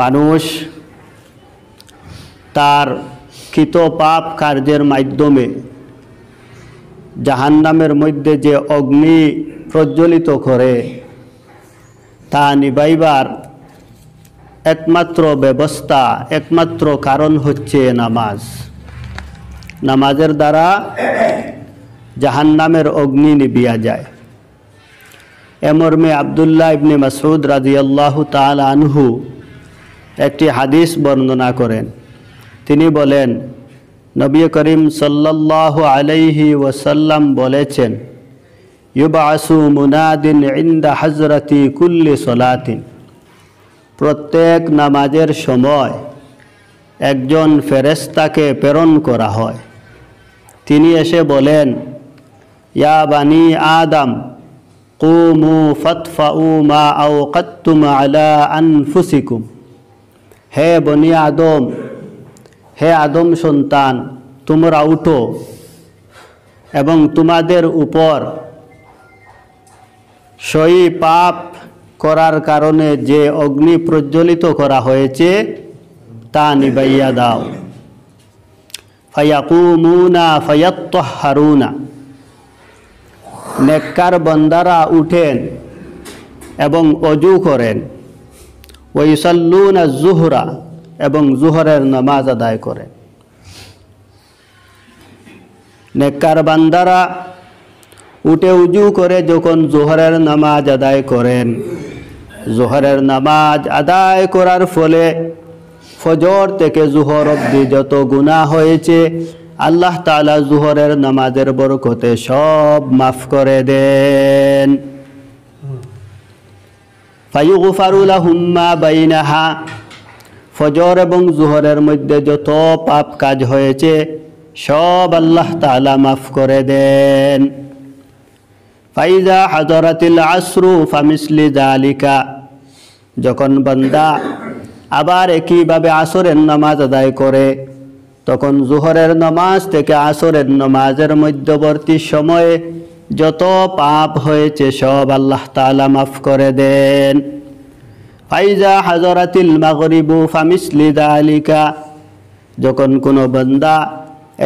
মানুষ তার কৃত পাপ কার্যের মাধ্যমে জাহান্নামের মধ্যে যে অগ্নি প্রজ্বলিত করে তা নিবাইবার একমাত্র ব্যবস্থা, একমাত্র কারণ হচ্ছে নামাজ। নামাজের দ্বারা জাহান্নামের অগ্নি নিভিয়া যায়। মর্মে আব্দুল্লাহ ইবনে মাসউদ রাদিয়াল্লাহু তাআলা আনহু একটি হাদিস বর্ণনা করেন। তিনি বলেন, নবী করিম সাল্লাল্লাহু আলাইহি ওয়াসাল্লাম বলেছেন, ইউবআসু মুনাদিন ইনদা হযরতি কুল্লি সালাতিন, প্রত্যেক নামাজের সময় একজন ফেরেশতাকে প্রেরণ করা হয়। তিনি এসে বলেন, ইয়া বানি আদম কুমু ফাতফাউ মা আওকাতুম আলা আনফুসিকুম, হে বনি আদম, হে আদম সন্তান, তোমরা উঠো এবং তোমাদের উপর সই পাপ করার কারণে যে অগ্নি প্রজ্বলিত করা হয়েছে তা নিবাইয়া দাও। ফায়াকুমুনা ফায়াত্তাহহারুনা, নেককার বান্দারা উঠেন এবং ওযু করেন। ওয়া ইউসাল্লুনা যুহরা, এবং জোহরের নামাজ আদায় করেন। নেককার বান্দারা উঠে উজু করে যখন জোহরের নামাজ আদায় করেন, জোহরের নামাজ আদায় করার ফলে ফজর থেকে জোহর অবধি যত গুনাহ হয়েছে আল্লাহ তাআলা জোহরের নামাজের বরকতে সব মাফ করে দেন। ফায়ুগফারু লাহুম মা বাইনাহা, ফজর এবং জোহরের মধ্যে যত পাপ কাজ হয়েছে সব আল্লাহ তাআলা মাফ করে দেন। ফাইজা হাযরাতিল আসরু ফামিসলি যালিকা, যখন বান্দা আবার একইভাবে আসরের নামাজ আদায় করে তখন জোহরের নামাজ থেকে আসরের নামাজের মধ্যবর্তী সময়ে যত পাপ হয়েছে সব আল্লাহ তাআলা মাফ করে দেন। ফাইজা হাযরাতিল মাগরিবু ফামিসলি যালিকা, যখন কোনো বান্দা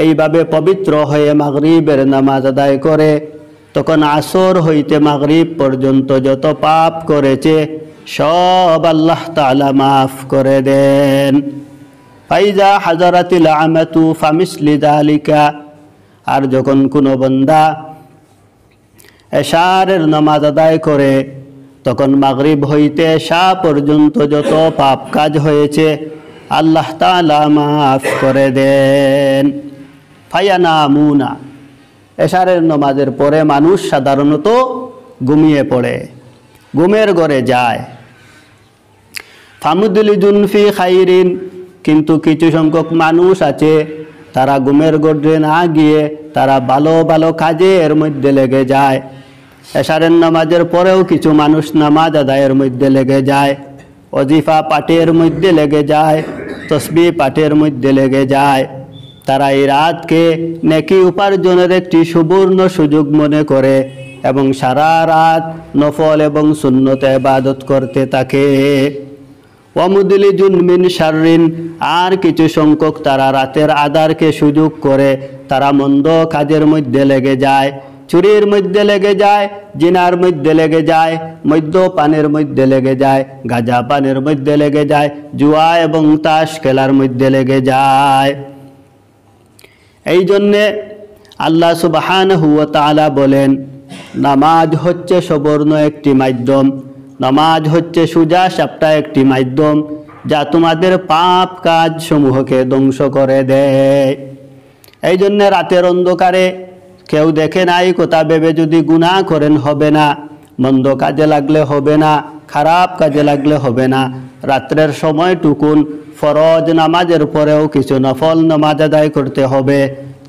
এইভাবে পবিত্র হয়ে মাগরিবের নামাজ আদায় করে তখন আসর হইতে মাগরিব পর্যন্ত যত পাপ করেছে সব আল্লাহ তাআলা মাফ করে দেন। ফাইজা হাযরাতিল আমাতু ফামিসলি যালিকা, আর যখন কোনো বান্দা এশারের নামাজ আদায় করে তখন মাগরিব হইতে এশা পর্যন্ত যত পাপ কাজ হয়েছে আল্লাহ তাআলা মাফ করে দেন। ফায়ানামুনা, এশারের নামাজের পরে মানুষ সাধারণত ঘুমিয়ে পড়ে, ঘুমের ঘরে যায়। ফামুদলিজুন ফি খাইরিন, কিন্তু কিছু সংখ্যক মানুষ আছে তারা ঘুমের ঘরে না গিয়ে তারা ভালো ভালো কাজের মধ্যে লেগে যায়। এশারের নামাজের পরেও কিছু মানুষ নামাজ আদায়ের মধ্যে লেগে যায়, ওজিফা পাঠের মধ্যে লেগে যায়, তসবিহ পাঠের মধ্যে লেগে যায়। তারা এই রাতকে নেকি উপার্জনের একটি সুবর্ণ সুযোগ মনে করে এবং সারা রাত নফল এবং সুন্নত ইবাদত করতে থাকে। ওয়ামুদলিজুন মিন শাররিন, আর কিছু সংখ্যক তারা রাতের আধারকে সুযোগ করে তারা মন্দ কাজের মধ্যে লেগে যায়, চুরির মধ্যে লেগে যায়, জিনার মধ্যে লেগে যায়, মদ্যপানের মধ্যে লেগে যায়, গাঁজা পানের মধ্যে লেগে যায়, জুয়া এবং তাস খেলার মধ্যে লেগে যায়। এই জন্যে আল্লাহ সুবহানাহু ওয়া তাআলা বলেন, নামাজ হচ্ছে সুবর্ণ একটি মাধ্যম, নামাজ হচ্ছে সোজা সাপটা একটি মাধ্যম যা তোমাদের পাপ কাজ সমূহকে ধ্বংস করে দেয়। এই জন্য রাতের অন্ধকারে কেউ দেখে নাই কথা ভেবে যদি গুনাহ করেন হবে না, মন্দ কাজে লাগলে হবে না, খারাপ কাজে লাগলে হবে না। রাত্রের সময়টুকুন ফরজ নামাজের পরেও কিছু নফল নামাজ আদায় করতে হবে,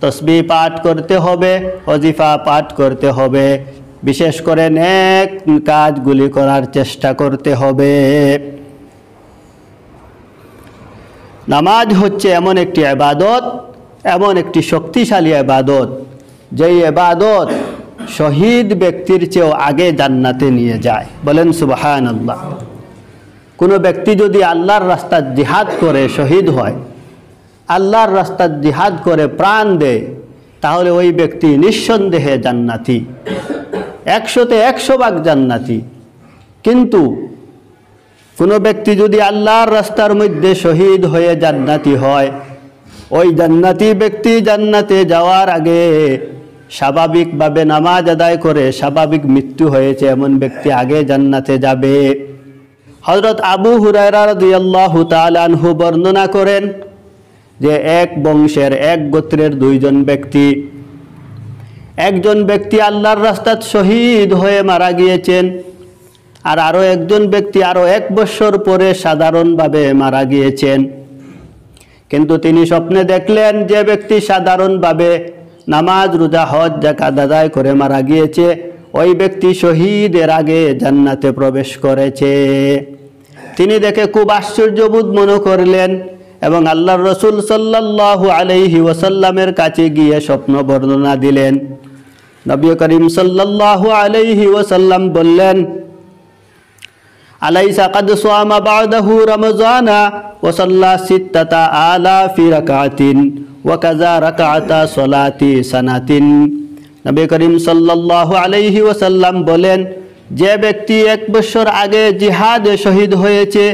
তসবিহ পাঠ করতে হবে, ওজিফা পাঠ করতে হবে, বিশেষ করে নেক কাজগুলি করার চেষ্টা করতে হবে। নামাজ হচ্ছে এমন একটি ইবাদত, এমন একটি শক্তিশালী ইবাদত যেই ইবাদত শহীদ ব্যক্তির চেয়েও আগে জান্নাতে নিয়ে যায়। বলেন সুবহানাল্লাহ। কোনো ব্যক্তি যদি আল্লাহর রাস্তায় জিহাদ করে শহীদ হয়, আল্লাহর রাস্তায় জিহাদ করে প্রাণ দেয়, তাহলে ওই ব্যক্তি নিঃসন্দেহে জান্নাতি, 100তে 100 ভাগ জান্নাতি। কিন্তু কোনো ব্যক্তি যদি আল্লাহর রাস্তার মধ্যে শহীদ হয়ে জান্নাতি হয়, ওই জান্নাতি ব্যক্তি জান্নাতে যাওয়ার আগে স্বাভাবিকভাবে নামাজ আদায় করে স্বাভাবিক মৃত্যু হয়েছে এমন ব্যক্তি আগে জান্নাতে যাবে। হযরত আবু হুরায়রা রাদিয়াল্লাহু তাআলা আনহু বর্ণনা করেন যে এক বংশের এক গোত্রের 2 জন ব্যক্তি, একজন ব্যক্তি আল্লাহর রাস্তায় শহীদ হয়ে মারা গিয়েছেন, আর আরো একজন ব্যক্তি আরো 1 বছর পরে সাধারণভাবে মারা গিয়েছেন। কিন্তু তিনি স্বপ্নে দেখলেন যে ব্যক্তি সাধারণভাবে নামাজ রোজা হজ যাকাত আদায় করে মারা গিয়েছে, ওই ব্যক্তি শহীদের আগে জান্নাতে প্রবেশ করেছে। তিনি দেখে খুব আশ্চর্যবোধ মনে করলেন এবং আল্লাহর রাসূল সাল্লাল্লাহু আলাইহি ওয়াসাল্লামের কাছে গিয়ে স্বপ্ন বর্ণনা দিলেন। নবী করিম সাল্লাল্লাহু আলাইহি ওয়াসাল্লাম বললেন, আলাইসা কাদ সামা বাদাহু রমজানা ওয়া সাল্লা 6000 রাকাতিন ওয়া কাযা রাকাতা সালাতি সানাতিন। নবী করিম সাল্লাল্লাহু আলাইহি ওয়াসাল্লাম বলেন, যে ব্যক্তি 1 বছর আগে জিহাদে শহীদ হয়েছে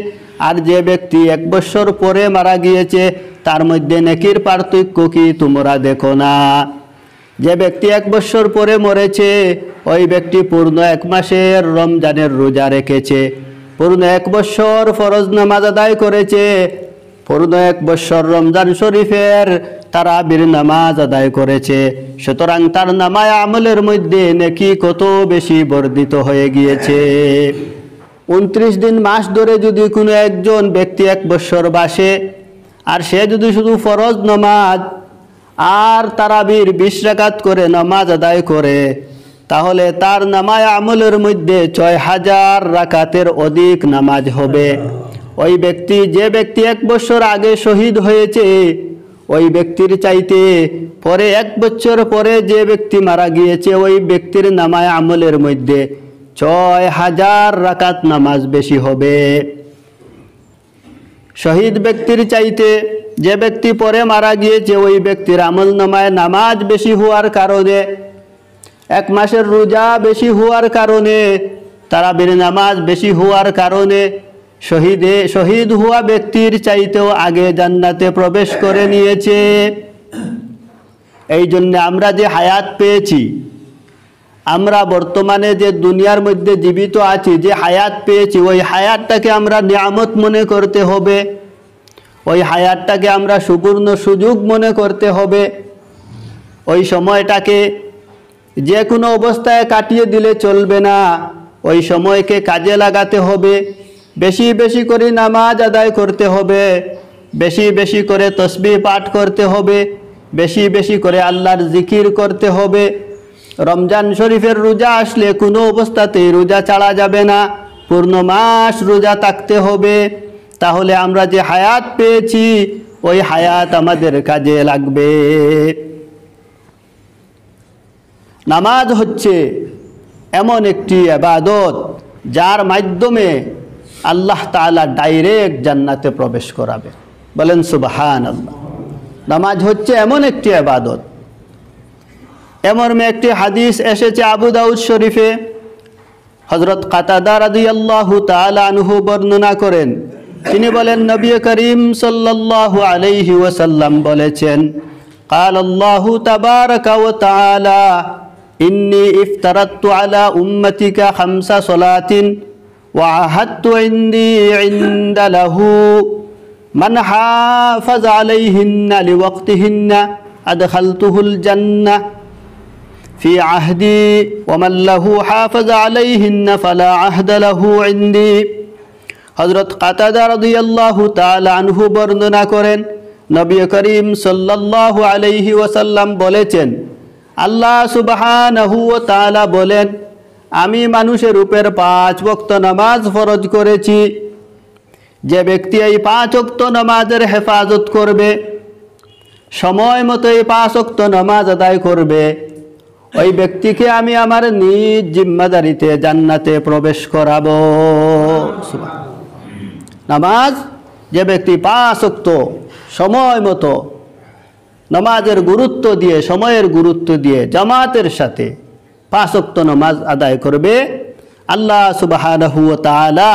আর যে ব্যক্তি 1 বছর পরে মারা গিয়েছে, তার মধ্যে নেকির পার্থক্য কি তোমরা দেখো না? যে ব্যক্তি 1 বছর পরে মরেছে, ওই ব্যক্তি পূর্ণ 1 মাসের রমজানের রোজা রেখেছে, পূর্ণ 1 বছর ফরজ নামাজ আদায় করেছে, পূর্ণ 1 বছর রমজান শরীফের তারাবির নামাজ আদায় করেছে। সুতরাং তার নামায় আমলের মধ্যে নেকি কত বেশি বর্ধিত হয়ে গিয়েছে। 29 দিন মাস ধরে যদি কোনো একজন ব্যক্তি 1 বছর বাসে আর সে যদি শুধু ফরজ নামাজ আর তারাবির 20 রাকাত করে নামাজ আদায় করে, তাহলে তার নামায় আমলের মধ্যে 6000 রাকাতের অধিক নামাজ হবে। ওই ব্যক্তি, যে ব্যক্তি 1 বছর আগে শহীদ হয়েছে, ওই ব্যক্তির চাইতে পরে 1 বছর পরে যে ব্যক্তি মারা গিয়েছে, ওই ব্যক্তির নামায় আমলের মধ্যে 6000 রাকাত নামাজ বেশি হবে। শহীদ ব্যক্তির চাইতে যে ব্যক্তি পরে মারা গিয়েছে, ওই ব্যক্তির আমল নামায় নামাজ বেশি হওয়ার কারণে, 1 মাসের রোজা বেশি হওয়ার কারণে, তারাবির নামাজ বেশি হওয়ার কারণে শহীদ হওয়া ব্যক্তির চাইতেও আগে জান্নাতে প্রবেশ করে নিয়েছে। এই জন্য আমরা যে হায়াত পেয়েছি, আমরা বর্তমানে যে দুনিয়ার মধ্যে জীবিত আছি, যে হায়াত পেয়েছি, ওই হায়াতটাকে আমরা নিয়ামত মনে করতে হবে, ওই হায়াতটাকে আমরা সুবর্ণ সুযোগ মনে করতে হবে। ওই সময়টাকে যে কোনো অবস্থায় কাটিয়ে দিলে চলবে না, ওই সময়কে কাজে লাগাতে হবে। বেশি বেশি করে নামাজ আদায় করতে হবে, বেশি বেশি করে তসবিহ পাঠ করতে হবে, বেশি বেশি করে আল্লাহর জিকির করতে হবে। রমজান শরীফের রোজা আসলে কোনো অবস্থাতেই রোজা ছাড়া যাবে না, পূর্ণ মাস রোজা থাকতে হবে। তাহলে আমরা যে হায়াত পেয়েছি, ওই হায়াত আমাদের কাজে লাগবে। নামাজ হচ্ছে এমন একটি ইবাদত যার মাধ্যমে আল্লাহ তাআলা ডাইরেক্ট জান্নাতে প্রবেশ করাবে। বলেন সুবহানাল্লাহ। নামাজ হচ্ছে এমন একটি ইবাদত। এমন একটি হাদিস এসেছে আবু দাউদ শরীফে, হযরত কাতাদা রাদিয়াল্লাহু তাআলা আনহু বর্ণনা করেন। তিনি বলেন, নবী করিম সাল্লাল্লাহু আলাইহি ওয়াসাল্লাম বলেছেন, قال الله تبارك وتعالى إني افترضت على أمتك 5 صلاة وعهدت عند له من حافظ عليهن لوقتهن أدخلته الجنة في عهدي ومن له حافظ عليهن فلا عهد له عندي। হযরত কাতাদা রাদিয়াল্লাহু তাআলা আনহু বর্ণনা করেন, নবী করিম সাল্লাল্লাহু আলাইহি ওয়াসাল্লাম বলেছেন, আল্লাহ সুবহানাহু ওয়া তাআলা বলেন, আমি মানুষের উপর 5 ওয়াক্ত নামাজ ফরজ করেছি। যে ব্যক্তি এই 5 ওয়াক্ত নামাজের হেফাজত করবে, সময় মতো এই 5 ওয়াক্ত নামাজ আদায় করবে, ওই ব্যক্তিকে আমি আমার নিজ জিম্মাদারিতে জান্নাতে প্রবেশ করাবো। নামাজ যে ব্যক্তি 5 ওয়াক্ত সময় মতো নামাজের গুরুত্ব দিয়ে, সময়ের গুরুত্ব দিয়ে জামাতের সাথে 5 ওয়াক্ত নামাজ আদায় করবে, আল্লাহ সুবহানাহু ওয়া তাআলা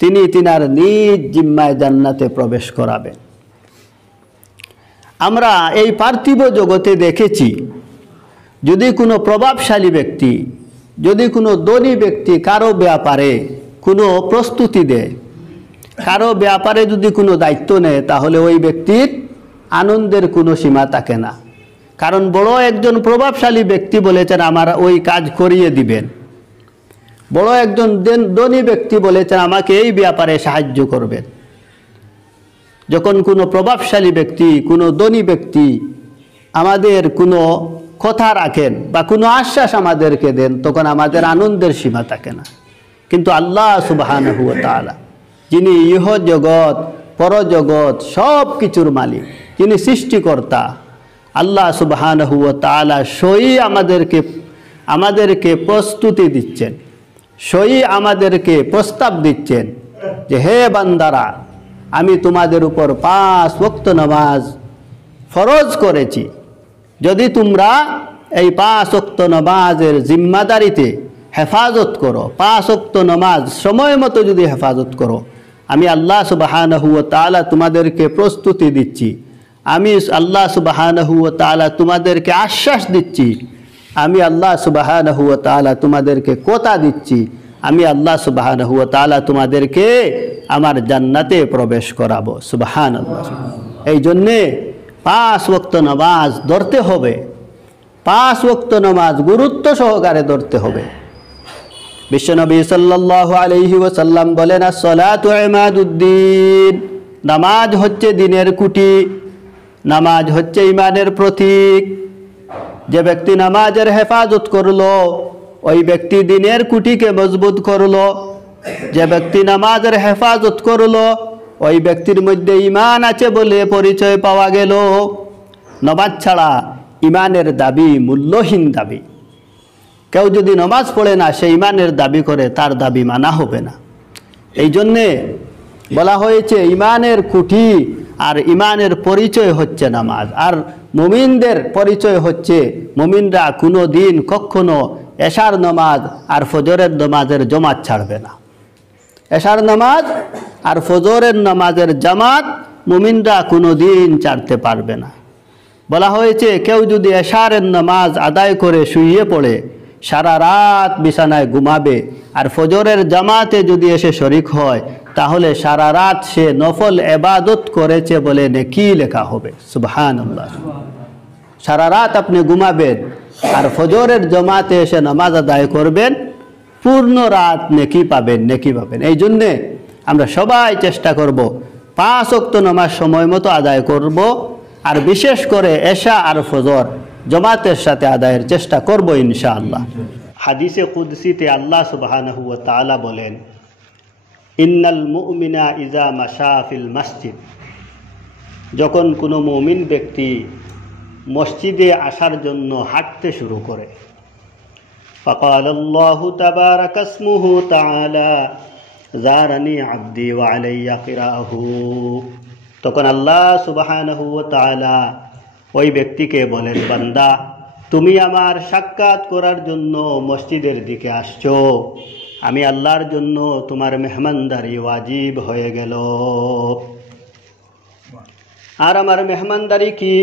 তিনি তিনার নিজ জিম্মায় জান্নাতে প্রবেশ করাবেন। আমরা এই পার্থিব জগতে দেখেছি, যদি কোনো প্রভাবশালী ব্যক্তি, যদি কোনো ধনী ব্যক্তি কারো ব্যাপারে কোনো প্রস্তুতি দেয়, কারো ব্যাপারে যদি কোনো দায়িত্ব নেয়, তাহলে ওই ব্যক্তির আনন্দের কোনো সীমা থাকে না। কারণ বড় একজন প্রভাবশালী ব্যক্তি বলেছেন আমার ওই কাজ করিয়ে দিবেন, বড় একজন ধনী ব্যক্তি বলেছেন আমাকে এই ব্যাপারে সাহায্য করবেন। যখন কোনো প্রভাবশালী ব্যক্তি, কোনো ধনী ব্যক্তি আমাদের কোনো কথা রাখেন বা কোনো আশ্বাস আমাদেরকে দেন, তখন আমাদের আনন্দের সীমা থাকে না। কিন্তু আল্লাহ সুবহানাহু ওয়া তাআলা, যিনি ইহ জগৎ পরজগৎ সব কিছুর মালিক, যিনি সৃষ্টিকর্তা, আল্লাহ সুবহানাহু ওয়া তাআলা স্বয়ং আমাদেরকে প্রস্তুতি দিচ্ছেন, স্বয়ং আমাদেরকে প্রস্তাব দিচ্ছেন যে হে বান্দারা, আমি তোমাদের উপর 5 ওয়াক্ত নামাজ ফরজ করেছি। যদি তোমরা এই 5 ওয়াক্ত নামাজের জিম্মাদারিতে হেফাজত করো, 5 ওয়াক্ত নামাজ সময় মতো যদি হেফাজত করো, আমি আল্লাহ সুবহানাহু ওয়া তাআলা তোমাদেরকে প্রস্তুতি দিচ্ছি, আমি আল্লাহ সুবহানাহু ওয়া তাআলা তোমাদেরকে আশ্বাস দিচ্ছি, আমি আল্লাহ সুবহানাহু ওয়া তাআলা তোমাদেরকে কথা দিচ্ছি, আমি আল্লাহ সুবহানাহু ওয়া তাআলা তোমাদেরকে আমার জান্নাতে প্রবেশ করাবো। সুবহানাল্লাহ। এই জন্যে 5 ওয়াক্ত নামাজ ধরতে হবে, 5 ওয়াক্ত নামাজ গুরুত্ব সহকারে ধরতে হবে। বিশ্বনবী সাল্লাল্লাহু আলাইহি ওয়াসাল্লাম বলেন, আস-সালাতু ইমাদুদ্দিন, নামাজ হচ্ছে দিনের খুঁটি, নামাজ হচ্ছে ঈমানের প্রতীক। যে ব্যক্তি নামাজের হেফাজত করলো, ওই ব্যক্তি দিনের খুঁটিকে মজবুত করলো। যে ব্যক্তি নামাজের হেফাজত করলো, ওই ব্যক্তির মধ্যে ঈমান আছে বলে পরিচয় পাওয়া গেল। নামাজ ছাড়া ঈমানের দাবি মূল্যহীন দাবি। কেউ যদি নামাজ পড়ে না, সে ঈমানের দাবি করে, তার দাবি মানা হবে না। এই জন্যে বলা হয়েছে ঈমানের খুঁটি আর ঈমানের পরিচয় হচ্ছে নামাজ। আর মুমিনদের পরিচয় হচ্ছে, মুমিনরা কোনো দিন কখনো এশার নামাজ আর ফজরের নামাজের জামাত ছাড়বে না। এশার নামাজ আর ফজরের নামাজের জামাত মুমিনরা কোনো দিন ছাড়তে পারবে না। বলা হয়েছে কেউ যদি এশারের নামাজ আদায় করে শুইয়ে পড়ে, সারা রাত বিছানায় ঘুমাবে, আর ফজরের জামাতে যদি এসে শরিক হয়, তাহলে সারা রাত সে নফল ইবাদত করেছে বলে নেকি লেখা হবে। সুবহানাল্লাহ। সারা রাত আপনি ঘুমাবেন আর ফজরের জামাতে এসে নামাজ আদায় করবেন, পূর্ণ রাত নেকি পাবেন, নেকি পাবেন। এই জন্যে আমরা সবাই চেষ্টা করব 5 ওয়াক্ত নামাজ সময় মতো আদায় করব, আর বিশেষ করে এশা আর ফজর জামাতের সাথে আদায়ের চেষ্টা করব ইনশাআল্লাহ। হাদিসে কুদসিতে আল্লাহ সুবহানাহু ওয়া তাআলা বলেন, ইন্নাল মুমিনা ইজা মাশা ফিল মসজিদ, যখন কোনো মুমিন ব্যক্তি মসজিদে আসার জন্য হাঁটতে শুরু করে, ফাকালাল্লাহু তাবারাকা ইসমুহু তাআলা জারানি আবদি ওয়া আলাইয়া কিরাহু, তখন আল্লাহ সুবহানাহু ওয়া তাআলা ওই ব্যক্তিকে বলেন, বান্দা তুমি আমার সাক্ষাৎ করার জন্য মসজিদের দিকে আসছো, আমি আল্লাহর জন্য তোমার মেহমানদারি ওয়াজিব হয়ে গেল। আর আমার মেহমানদারি কি?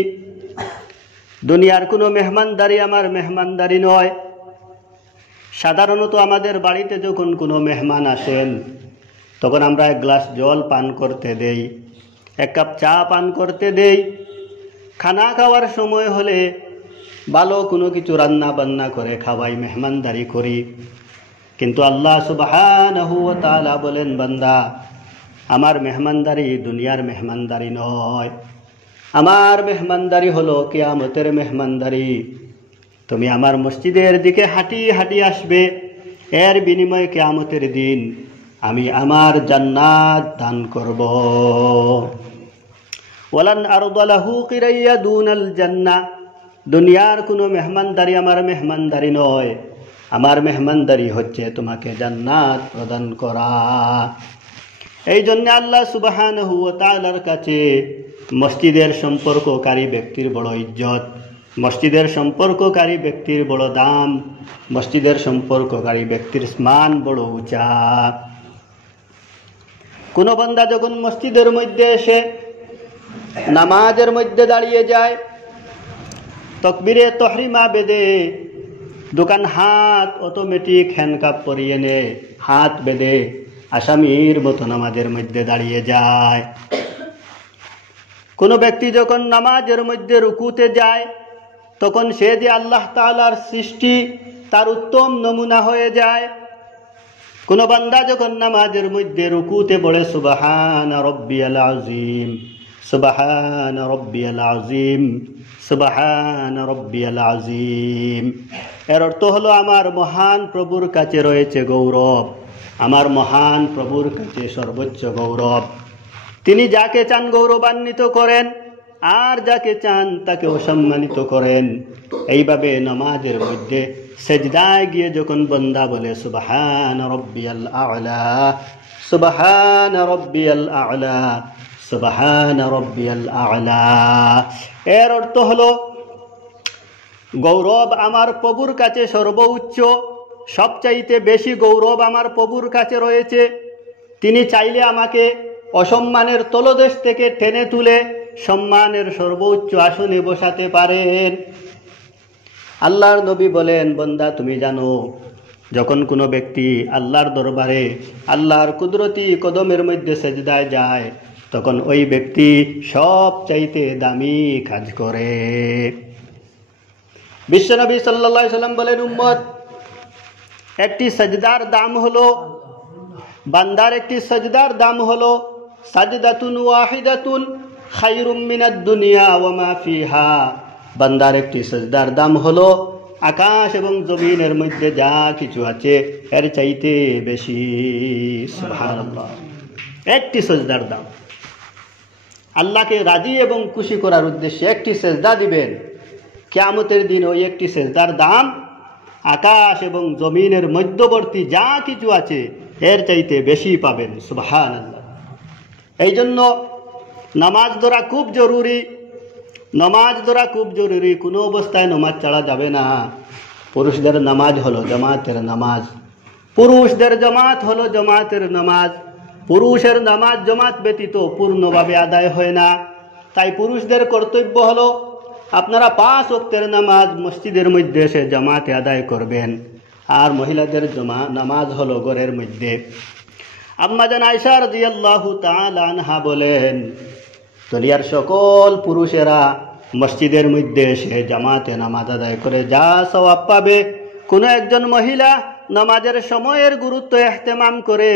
দুনিয়ার কোনো মেহমানদারি আমার মেহমানদারি নয়। সাধারণত আমাদের বাড়িতে যখন কোনো মেহমান আসেন, তখন আমরা 1 গ্লাস জল পান করতে দেই, 1 কাপ চা পান করতে দেই। খানা খাওয়ার সময় হলে ভালো কোনো কিছু রান্না বান্না করে খাওয়াই, মেহমানদারি করি। কিন্তু আল্লাহ সুবহানাহু ওয়া তাআলা বলেন, বান্দা আমার মেহমানদারি দুনিয়ার মেহমানদারি নয়, আমার মেহমানদারি হলো কিয়ামতের মেহমানদারি। তুমি আমার মসজিদের দিকে হাঁটি হাঁটি আসবে, এর বিনিময়ে কিয়ামতের দিন আমি আমার জান্নাত দান করব। ওয়ালান আরদা লাহু কিরাইয়া দুনাল জান্নাহ, দুনিয়ার কোনো মেহমানদারি আমার মেহমানদারি নয়, আমার মেহমানদারি হচ্ছে তোমাকে জান্নাত প্রদান করা। এই জন্য আল্লাহ সুবহানাহু ওয়া তাআলার কাছে মসজিদের সম্পর্ককারী ব্যক্তির বড় ইজ্জত, মসজিদের সম্পর্ককারী ব্যক্তির বড় দাম, মসজিদের সম্পর্ককারী ব্যক্তির মান বড় উঁচা। কোন বান্দা যখন মসজিদের মধ্যে এসে নামাজের মধ্যে দাঁড়িয়ে যায়, তকবীরে তহরিমা বেঁধে দোকান হাত অটোমেটিক হ্যান্ডকাপ পরিয়ে নে, হাত বেঁধে আসামির মতো নামাজের মধ্যে দাঁড়িয়ে যায়। কোন ব্যক্তি যখন নামাজের মধ্যে রুকুতে যায়, তখন সে যে আল্লাহ তাআলার সৃষ্টি তার উত্তম নমুনা হয়ে যায়। কোন বান্দা যখন নামাজের মধ্যে রুকুতে পড়ে সুবহানা রাব্বিয়াল আযীম, সুবহানা রাব্বিয়াল আযীম, সুবহানা রাব্বিয়াল আযীম, এর অর্থ হলো আমার মহান প্রভুর কাছে রয়েছে গৌরব, আমার মহান প্রভুর কাছে সর্বোচ্চ গৌরব। তিনি যাকে চান গৌরবান্বিত করেন, আর যাকে চান তাকে অসম্মানিত করেন। এইভাবে নামাজের মধ্যে সেজদায় গিয়ে যখন বান্দা বলে সুবহান রাব্বিয়াল আ'লা, সুবহান রাব্বিয়াল আ'লা, সুবহান রাব্বিয়াল আ'লা, এর অর্থ হলো গৌরব আমার প্রভুর কাছে সর্বোচ্চ, সবচাইতে বেশি গৌরব আমার প্রভুর কাছে রয়েছে। তিনি চাইলে আমাকে অসম্মানের তলদেশ থেকে টেনে তুলে সম্মানের সর্বোচ্চ আসনে বসাতে পারেন। আল্লাহর নবী বলেন, বান্দা তুমি জানো, যখন কোনো ব্যক্তি আল্লাহর দরবারে আল্লাহর কুদরতি কদমের মধ্যে সেজদায় যায়, তখন ওই ব্যক্তি সব চাইতে দামি কাজ করে। বিশ্বনবী সাল্লাল্লাহু আলাইহি সাল্লাম বলেন, উম্মত, একটি সেজদার দাম হলো, বান্দার একটি সেজদার দাম হলো সাজদাতুন ওয়াহিদাতুন খায়রুম মিনাদ দুনিয়া ওয়া মা ফিহা। বান্দার একটি সেজদার দাম হলো আকাশ এবং জমিনের মধ্যে যা কিছু আছে এর চাইতে বেশি। সুবহানাল্লাহ, একটি সেজদার দাম। আল্লাহকে রাজি এবং খুশি করার উদ্দেশ্যে একটি সেজদা দিবেন, কিয়ামতের দিন ওই একটি সেজদার দাম আকাশ এবং জমিনের মধ্যবর্তী যা কিছু আছে এর চাইতে বেশি পাবেন। সুবহানাল্লাহ। এই জন্য নামাজ ধরা খুব জরুরি, নামাজ ধরা খুব জরুরি। কোনো অবস্থায় নামাজ ছাড়া যাবে না। পুরুষদের নামাজ হলো জামাতের নামাজ, পুরুষদের জামাত হলো জামাতের নামাজ। পুরুষের নামাজ জামাত ব্যতীত পূর্ণভাবে আদায় হয় না। তাই পুরুষদের কর্তব্য হলো আপনারা 5 ওয়াক্তের নামাজ মসজিদের মধ্যে এসে জামাতে আদায় করবেন, আর মহিলাদের নামাজ হলো ঘরের মধ্যে। আম্মা জান আয়েশা রাদিয়াল্লাহু তাআলা আনহা বলেন, দুনিয়ার সকল পুরুষেরা মসজিদের মধ্যে এসে জামাতে নামাজ আদায় করে যা সওয়াব পাবে, কোনো একজন মহিলা নামাজের সময়ের গুরুত্ব ইহতিমাম করে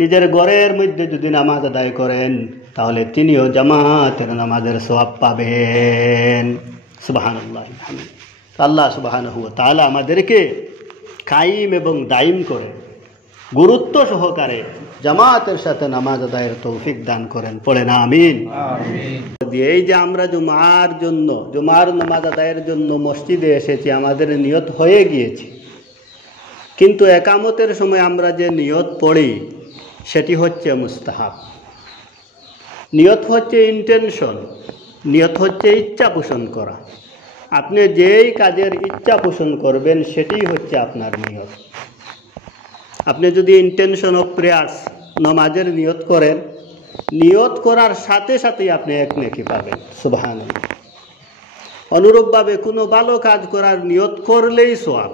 নিজের ঘরের মধ্যে যদি নামাজ আদায় করেন, তাহলে তিনিও জামাতের নামাজের সওয়াব পাবেন। সুবহানাল্লাহ। আল্লাহ সুবহানাহু ওয়া তাআলা আমাদেরকে কায়েম এবং দায়ম করে গুরুত্ব সহকারে জামাতের সাথে নামাজ আদায়ের তৌফিক দান করেন। পড়েন আমিন। এই যে আমরা জুমার নামাজ আদায়ের জন্য মসজিদে এসেছি, আমাদের নিয়ত হয়ে গিয়েছে, কিন্তু একামতের সময় আমরা যে নিয়ত পড়ি সেটি হচ্ছে মুস্তাহাব। নিয়ত হচ্ছে ইন্টেনশন, নিয়ত হচ্ছে ইচ্ছা পোষণ করা। আপনি যেই কাজের ইচ্ছা পোষণ করবেন সেটাই হচ্ছে আপনার নিয়ত। আপনি যদি ইন্টেনশন অফ প্রেয়ার্স নামাজের নিয়ত করেন, নিয়ত করার সাথে সাথেই আপনি এক নেকি পাবেন। সুবহানাল্লাহ। অনুরূপভাবে কোনো ভালো কাজ করার নিয়ত করলেই সওয়াব,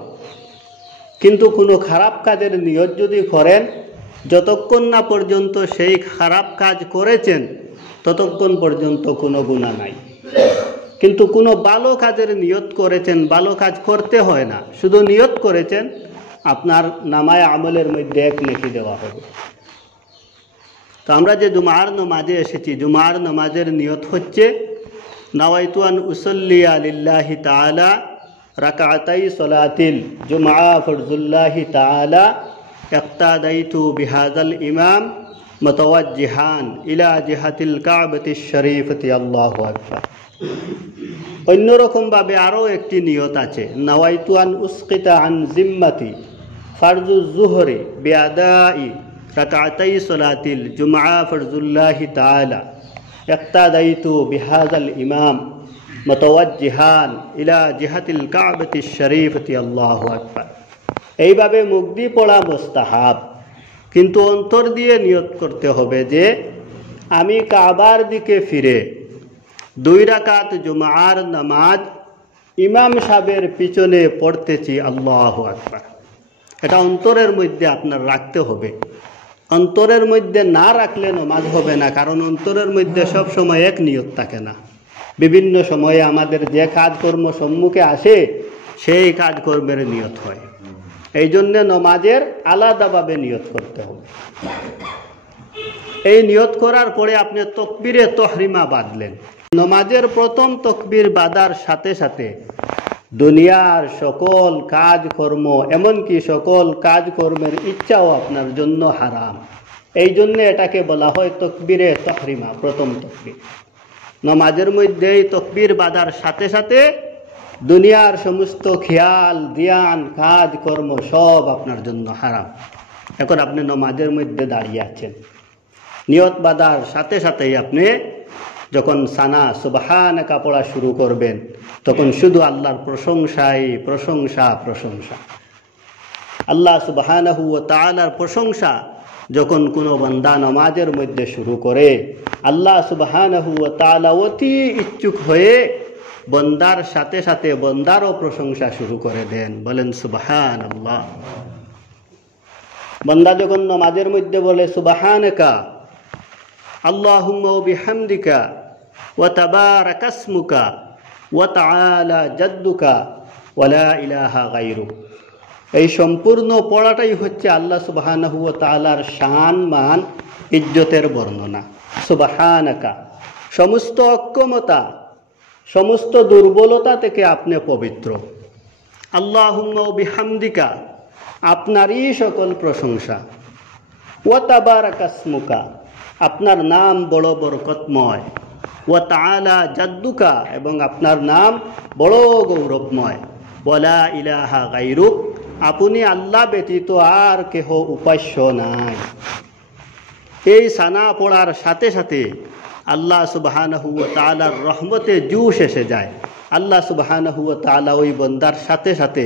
কিন্তু কোনো খারাপ কাজের নিয়ত যদি করেন, যতক্ষণ না পর্যন্ত সেই খারাপ কাজ করেছেন ততক্ষণ পর্যন্ত কোনো গুনাহ নাই। কিন্তু কোনো ভালো কাজের নিয়ত করেছেন, ভালো কাজ করতে হয় না, শুধু নিয়ত করেছেন, আপনার নামায়ে আমলের মধ্যে এক নেকি দেওয়া হবে। তো আমরা যে জুমার নামাজে এসেছি, জুমার নামাজের নিয়ত হচ্ছে নাওয়াইতু আন উসাল্লিয়া লিল্লাহি তাআলা রাকাতাই সলাতিল জুমআ ফরজুল্লাহি তাআলা ইক্তাদাইতু বিহাযাল ইমাম মুতাওয়াজ্জিহান ইলা জিহাতিল কাবাতিশ শরীফাতি। আল্লাহু আকবার। অন্যরকম ভাবে আরও একটি নিয়ত আছে, নাওয়াইতু আন উসকিতা আন জিম্মাতি ফারজুজ জুহরি বিআদাই রাকাতাই সলাতিল জুমআ ফরজুল্লাহি তাআলা ইক্তাদাইতু বিহাযাল ইমাম মুতাওয়াজ্জিহান ইলা জিহাতিল কাবাতিশ শরীফতি আল্লাহু আকবার। এইভাবে মুখ দিয়ে পড়া মুস্তাহাব, কিন্তু অন্তর দিয়ে নিয়ত করতে হবে যে আমি কাবার দিকে ফিরে 2 রাকাত জুমআর নামাজ ইমাম সাহেবের পিছনে পড়তেছি, আল্লাহু আকবার। এটা অন্তরের মধ্যে আপনার রাখতে হবে। অন্তরের মধ্যে না রাখলে নামাজ হবে না, কারণ অন্তরের মধ্যে সব সময় এক নিয়ত থাকে না। বিভিন্ন সময়ে আমাদের যে কাজকর্ম সম্মুখে আসে সেই কাজকর্মের নিয়ত হয়। এই জন্যে নমাজের আলাদাভাবে নিয়ত করতে হবে। এই নিয়ত করার পরে আপনি তাকবীরে তাহরিমা বাঁধলেন। নমাজের প্রথম তাকবীর বাঁধার সাথে সাথে দুনিয়ার সকল কাজকর্ম, এমনকি সকল কাজকর্মের ইচ্ছাও আপনার জন্য হারাম। এই জন্যে এটাকে বলা হয় তাকবীরে তাহরিমা, প্রথম তাকবীর। নমাজের মধ্যে এই তাকবীর বাঁধার সাথে সাথে দুনিয়ার সমস্ত খেয়াল ধ্যান কাজকর্ম সব আপনার জন্য হারাম। এখন আপনি নমাজের মধ্যে দাঁড়িয়ে আছেন, নিয়ত বাঁধার সাথে সাথেই আপনি যখন সানা সুবহানাকা পড়া শুরু করবেন, তখন শুধু আল্লাহর প্রশংসাই প্রশংসা প্রশংসা। আল্লাহ সুবহানাহু ওয়া তাআলার প্রশংসা যখন কোনো বান্দা নামাজের মধ্যে শুরু করে, আল্লাহ সুবহানাহু ওয়া তাআলা অতি ইচ্ছুক হয়ে বান্দার সাথে সাথে বান্দারও প্রশংসা শুরু করে দেন। বলেন সুবহানাল্লাহ। বান্দা যখন নামাজের মধ্যে বলে সুবহানাকা আল্লাহুম্মা ওয়া বিহামদিকা ওয়া তাবারাকা ইসমুকা ওয়া তাআলা জাদ্দুকা ওয়া লা ইলাহা গায়রুক, এই সম্পূর্ণ পড়াটাই হচ্ছে আল্লাহ সুবহানাহু ওয়া তাআলার শান মান ইজ্জতের বর্ণনা। সুবহানাকা, সমস্ত অক্ষমতা সমস্ত দুর্বলতা থেকে আপনি পবিত্র। আল্লাহুম্মা ওয়া বিহামদিকা, আপনারই সকল প্রশংসা। ওয়া তাবারাকা ইসমুকা, আপনার নাম বড় বরকতময়। ওয়া তাআলা জাদ্দুকা, এবং আপনার নাম বড় গৌরবময়। ওয়া লা ইলাহা গায়রুক, আপনি আল্লাহ ব্যতীত আর কেহ উপাস্য নাই। এই সানা পড়ার সাথে সাথে আল্লাহ সুবহানাহু ওয়া তাআলার রহমতে জুশ এসে যায়। আল্লাহ সুবহানাহু ওয়া তাআলা ওই বান্দার সাথে সাথে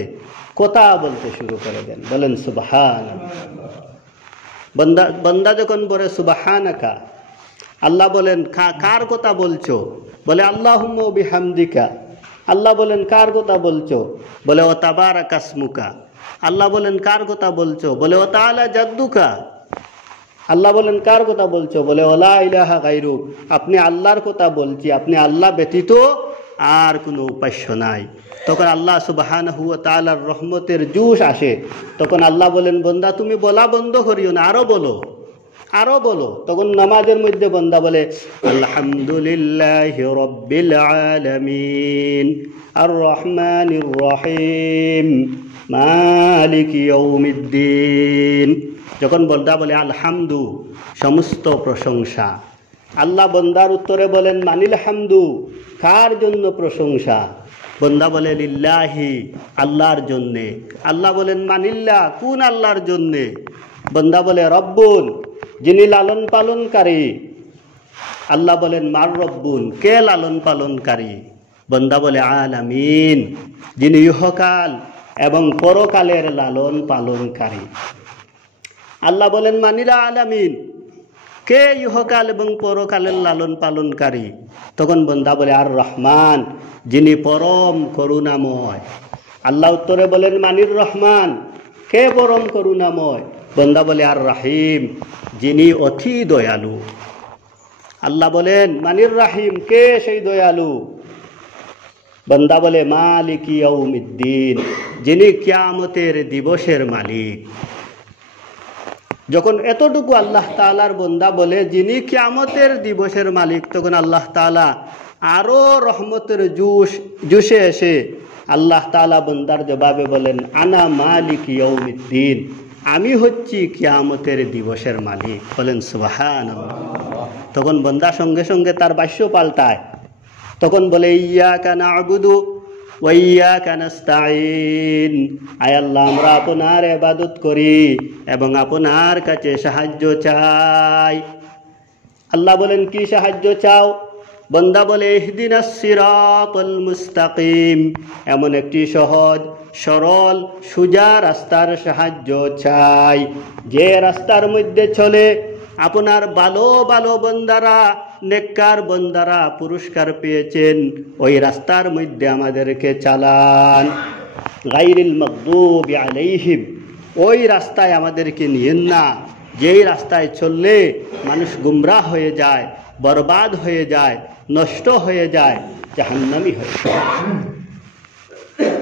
কথা বলতে শুরু করে দেন। বলেন সুবহানাল্লাহ। বান্দা যখন বলে সুবহানাকা, আল্লাহ বলেন কার কথা বলছো? বলে আল্লাহুম্মা ওয়া বিহামদিকা। আল্লাহ বলেন কার কথা বলছো? বলে ওয়া তাবারাকা ইসমুকা। আল্লাহ বলেন কার কথা বলছো? বলে ওয়া তাআলা জাদ্দুকা। আল্লাহ বলেন কার কথা বলছো? বলে ওয়া লা ইলাহা গায়রুক, আপনি আল্লাহর কথা বলছি, আপনি আল্লাহ ব্যতীত আর কোনো উপাস্য নাই। তখন আল্লাহ সুবহানাহু ওয়া তাআলার রহমতের জুশ আসে। তখন আল্লাহ বলেন বান্দা তুমি বলা বন্ধ করিও না, আরো বলো আরো বলো। তখন নামাজের মধ্যে বান্দা বলে আলহামদুলিল্লাহি রাব্বিল আলামিন আর রহমানির রহিম মালিকি ইয়াউমিদ্দিন। যখন বান্দা বলে আলহামদু, সমস্ত প্রশংসা, আল্লাহ বান্দার উত্তরে বলেন মানিল হামদু, কার জন্য প্রশংসা? বান্দা বলে লিল্লাহি, আল্লাহর জন্যে। আল্লাহ বলেন মানিল্লাহ, কোন আল্লাহর জন্যে? বান্দা বলে রব্বুন, যিনি লালন পালনকারী। আল্লাহ বলেন মার রব্বুন, কে লালন পালনকারী? বান্দা বলে আলামিন, যিনি ইহকাল এবং পরকালের লালন পালনকারী। আল্লাহ বলেন মানিলা আলামিন, কে ইহকাল এবং পরকালের লালন পালনকারী? তখন বান্দা বলে আর রহমান, যিনি পরম করুণাময়। আল্লাহ উত্তরে বলেন মানির রহমান, কে পরম করুণাময়? বান্দা বলে আর রাহিম, যিনি অতি দয়ালু। আল্লাহ বলেন মানির রাহিম, কে সেই দয়ালু? বান্দা বলে মালিকি ইয়াউমিদ্দিন, যিনি কিয়ামতের দিবসের মালিক। যখন এতটুকু আল্লাহ তাআলার বান্দা বলে যিনি কিয়ামতের দিবসের মালিক, তখন আল্লাহ তাআলা আরো রহমতের জুশে এসে আল্লাহ তাআলা বান্দার জবাবে বলেন আনা মালিকি ইয়াউমিদ্দিন, আমি হচ্ছি কিয়ামতের দিবসের মালিক। বলেন সুবহানাল্লাহ। তখন বান্দা সঙ্গে সঙ্গে তার বাক্য পাল্টায়। তখন বলে ইয়াকা না'বুদু ওয়া ইয়্যাকা নাস্তাঈন। আয় আল্লাহ, আমরা আপনার ইবাদত করি এবং আপনার কাছে সাহায্য চাই। আল্লাহ বলেন, কি সাহায্য চাও? বান্দা বলে, ইহদিনাস সিরাতাল মুস্তাকিম, এমন একটি সহজ সরল সোজা রাস্তার সাহায্য চাই, যে রাস্তার মধ্যে চলে আপনার ভালো ভালো বান্দারা, নেককার বান্দারা পুরস্কার পেয়েছেন। ওই রাস্তার মধ্যে আমাদেরকে চালান। গায়রিল মাগদুবি আলাইহিম, ওই রাস্তায় আমাদেরকে নিয়েন না, যেই রাস্তায় চললে মানুষ গুমরাহ হয়ে যায়, বরবাদ হয়ে যায়, নষ্ট হয়ে যায়, জাহান্নামী হয়ে যায়।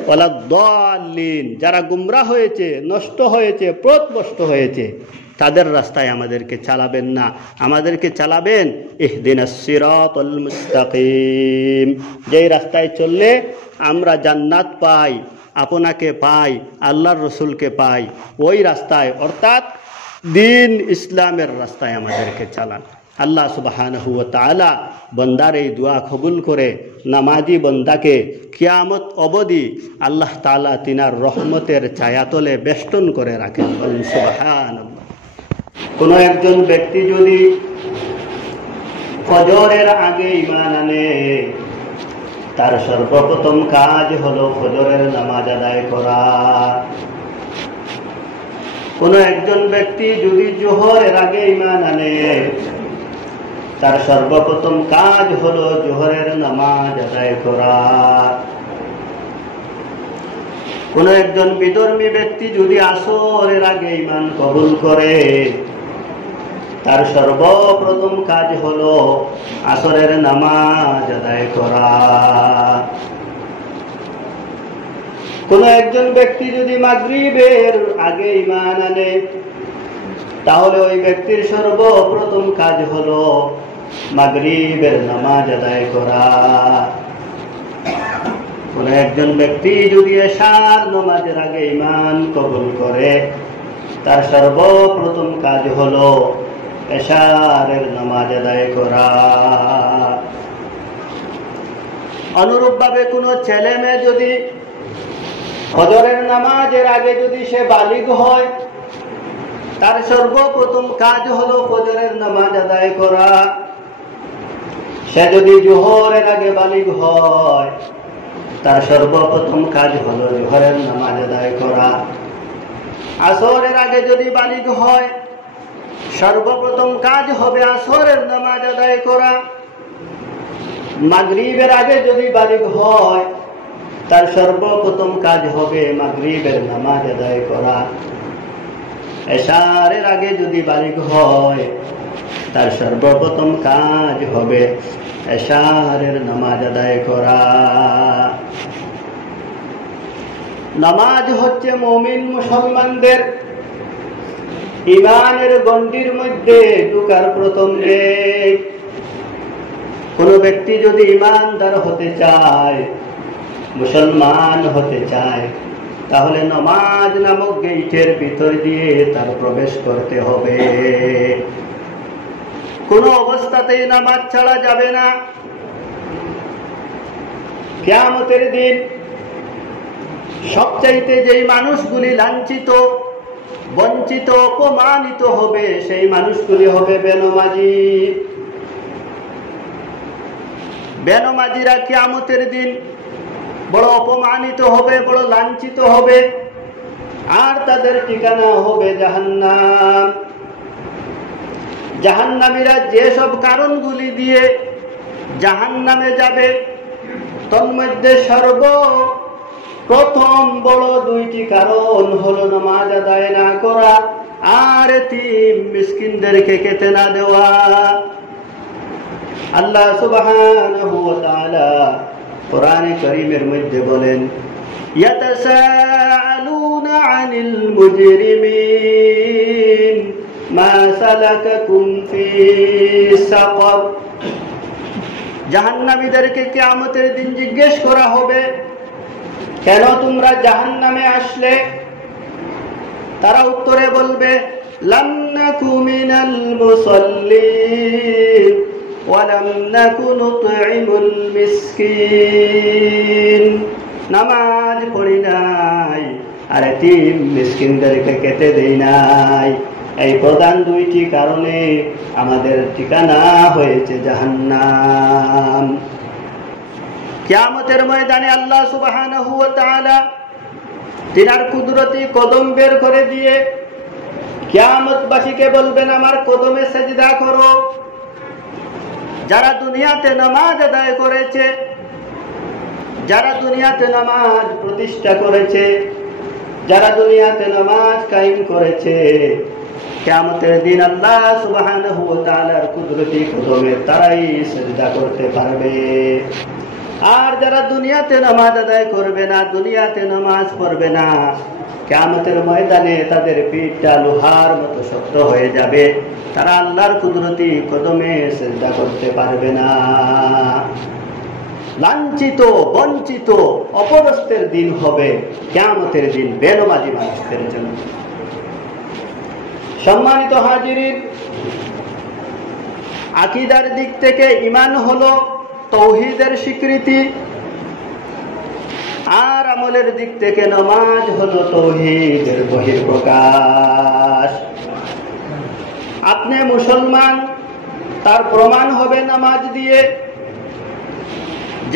ওয়ালাদ-দাল্লিন, যারা গুমরাহ হয়েছে, নষ্ট হয়েছে, পথভ্রষ্ট হয়েছে, তাদের রাস্তায় আমাদেরকে চালাবেন না। আমাদেরকে চালাবেন ইহদিনাস সিরাতাল মুস্তাকিম, যেই রাস্তায় চললে আমরা জান্নাত পাই, আপনাকে পাই, আল্লাহর রসুলকে পাই, ওই রাস্তায়, অর্থাৎ দিন ইসলামের রাস্তায় আমাদেরকে চালান। আল্লাহ সুবহানাহু ওয়া তাআলা বান্দার এই দোয়া কবুল করে নামাজি বান্দাকে কিয়ামত অবধি আল্লাহ তাআলা তিনার রহমতের ছায়াতলে বেষ্টন করে রাখেন। সুবহানাল্লাহ। কোনো একজন ব্যক্তি যদি ফজরের আগে ঈমান আনে, তার সর্বপ্রথম কাজ হলো ফজরের নামাজ আদায় করা। কোনো একজন ব্যক্তি যদি জোহরের আগে ঈমান আনে, তার সর্বপ্রথম কাজ হলো জোহরের নামাজ আদায় করা। কোন একজন বিধর্মী ব্যক্তি যদি আসরের আগে ঈমান কবুল করে, তার সর্বপ্রথম কাজ হলো আসরের নামাজ আদায় করা। কোন একজন ব্যক্তি যদি মাগরিবের আগে ঈমান আনে, তাহলে ওই ব্যক্তির সর্বপ্রথম কাজ হলো মাগরিবের নামাজ আদায় করা। কোন একজন ব্যক্তি যদি এশার নামাজের আগে ঈমান কবুল করে, তার সর্বপ্রথম কাজ হলো এশারের নামাজ আদায় করা। অনুরূপভাবে কোন ছেলে মেয়ে যদি ফজরের নামাজের আগে যদি সে বালিগ হয়, তার সর্বপ্রথম কাজ হলো ফজরের নামাজ আদায় করা। সে যদি জোহরের আগে বালিগ হয়, তার সর্বপ্রথম কাজ হলো জোহরের নামাজ আদায় করা। আসরের আগে যদি বালিগ হয়, সর্বপ্রথম কাজ হবে আসরের নামাজ আদায় করা। মাগরিবের আগে যদি বালিগ হয়, তার সর্বপ্রথম কাজ হবে মাগরিবের নামাজ আদায় করা। এশারের আগে যদি বালিগ হয়, তার সর্বপ্রথম কাজ হবে এশারের নামাজ আদায় করা। নামাজ হচ্ছে মুমিন মুসলমানদের ঈমানের গণ্ডির মধ্যে ঢোকার প্রথম গেট। কোন ব্যক্তি যদি ঈমানদার হতে চায়, মুসলমান হতে চায়, তাহলে নামাজ নামক গেটের ভিতর দিয়ে তার প্রবেশ করতে হবে। কোন অবস্থাতেই নামাজ ছাড়া যাবে না। কিয়ামতের দিন সবচাইতে যেই মানুষগুলি লাঞ্ছিত, বঞ্চিত, অপমানিত হবে, সেই মানুষগুলি হবে বেনমাজি। বেনমাজিরা কিয়ামতের দিন বড় অপমানিত হবে, বড় লাঞ্ছিত হবে, আর তাদের ঠিকানা হবে জাহান্নাম। জাহান্নামীরা যেসব কারণগুলি দিয়ে জাহান্নামে যাবে, তন্মধ্যে সর্বপ্রথম বড় দুইটি কারণ হলো নামাজ আদায় না করা আর এতিম মিসকিনদেরকে খেতে না দেওয়া। আল্লাহ সুবহানাহু ওয়া তাআলা কোরআনে কারীমের মধ্যে বলেন, ইয়াতাসাআলুনা আনিল মুজরিমিন মা সালাকাকুম ফি সাকার। জাহান্নামীদেরকে কিয়ামতের দিন জিজ্ঞেস করা হবে, কেন তোমরা জাহান্নামে আসলে? তারা উত্তরে বলবে, লাম নাকু মিনাল মুসাল্লিন ওয়া লাম নাকু নুতঈমুল মিসকিন। নামাজ পড়ি নাই, আর এতিম মিসকিনদেরকে খেতে দেই নাই। এই প্রধান দুইটি কারণে আমাদের ঠিকানা হয়েছে জাহান্নাম। কিয়ামতের ময়দানে আল্লাহ সুবহানাহু ওয়া তাআলা তিনার কুদরতি কদম বের করে দিয়ে কিয়ামতবাসীকে বলবেন, আমার কদমে সেজদা করো। যারা দুনিয়াতে নামাজ আদায় করেছে, যারা দুনিয়াতে নামাজ প্রতিষ্ঠা করেছে, যারা দুনিয়াতে নামাজ কায়েম করেছে, কিয়ামতের দিন আল্লাহ সুবহানাহু ওয়া তাআলার কুদরতি কদমে তারাই সেজদা করতে পারবে। আর যারা দুনিয়াতে নামাজ আদায় করবে না, দুনিয়াতে নামাজ পড়বে না, কিয়ামতের ময়দানে তাদের পিঠটা লোহার মতো শক্ত হয়ে যাবে, তারা আল্লাহর কুদরতি কদমে সিজদা করতে পারবে না। লাঞ্ছিত, বঞ্চিত, অপদস্থের দিন হবে কিয়ামতের দিন বেনামাজি মানুষদের জন্য। সম্মানিত হাজিরিন, আকীদার দিক থেকে ঈমান হলো তাওহীদের স্বীকৃতি, আর আমলের দিক থেকে নামাজ হলো তাওহীদের বহিঃপ্রকাশ। আপনি মুসলমান, তার প্রমাণ হবে নামাজ দিয়ে।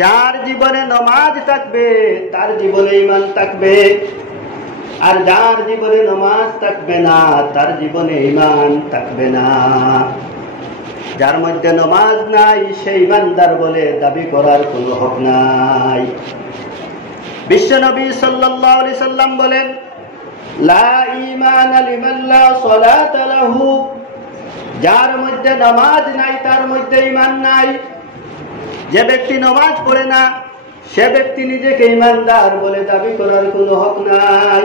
যার জীবনে নামাজ থাকবে তার জীবনে ঈমান থাকবে, আর যার জীবনে নামাজ থাকবে না তার জীবনে ঈমান থাকবে না। যার মধ্যে নামাজ নাই সে ঈমানদার বলে দাবি করার কোনো হক নাই। বিশ্বনবী সাল্লাল্লাহু আলাইহি সাল্লাম বলেন, লা ঈমানা লিমান লা সালাতা লাহু। যার মধ্যে নামাজ নাই তার মধ্যে ঈমান নাই। যে ব্যক্তি নামাজ পড়ে না সে ব্যক্তি নিজেকে ঈমানদার বলে দাবি করার কোনো হক নাই।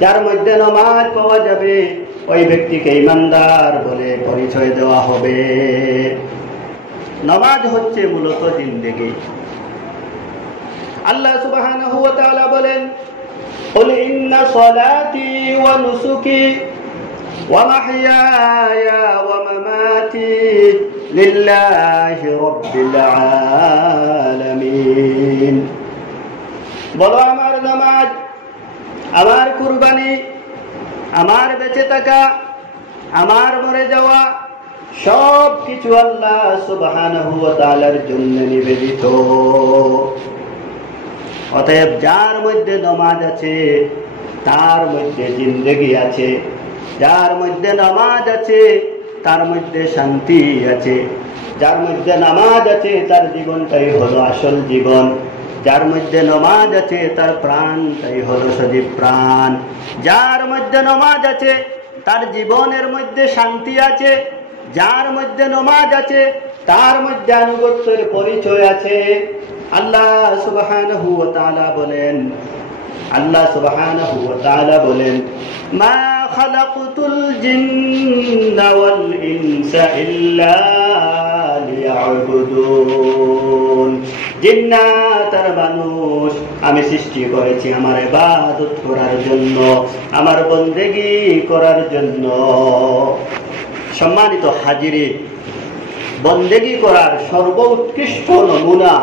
যার মধ্যে নামাজ পাওয়া যাবে ওই ব্যক্তিকে ঈমানদার বলে পরিচয় দেওয়া হবে। নামাজ হচ্ছে মূলত জিন্দেগি। আল্লাহ সুবহানাহু ওয়া তাআলা বলেন, কুল ইন্না সালাতি ওয়া নুসুকি ওয়া মাহইয়ায়া ওয়া মামাতি লিল্লাহি রাব্বিল আলামিন। বলো, আমার নামাজ, আমার কুরবানি, আমার বেঁচে থাকা, আমার মরে যাওয়া সব কিছু আল্লাহ সুবহানাহু ওয়া তাআলার জন্য নিবেদিত। অতএব যার মধ্যে নামাজ আছে তার মধ্যে জিন্দেগি আছে, যার মধ্যে নামাজ আছে তার মধ্যে শান্তি আছে, যার মধ্যে নামাজ আছে তার জীবনটাই হলো আসল জীবন, যার মধ্যে নামাজ আছে তার প্রাণটাই হলো সজীব প্রাণ, যার মধ্যে নামাজ আছে তার জীবনের মধ্যে শান্তি আছে, যার মধ্যে নামাজ আছে তার মধ্যে আনুগত্যের পরিচয় আছে। আল্লাহ সুবহানাহু ওয়া তাআলা বলেন, আল্লাহ সুবহানাহু ওয়া তাআলা বলেন, মা খালাকতুল জিন্না ওয়াল ইনসা ইল্লা লিয়াবুদুন। জিন্নাত আর মানুষ আমি সৃষ্টি করেছি আমার ইবাদত করার জন্য, আমার বন্দেগী করার জন্য। সম্মানিত হাজিরিন, বন্দেগী করার সর্বোৎকৃষ্ট নমুনা,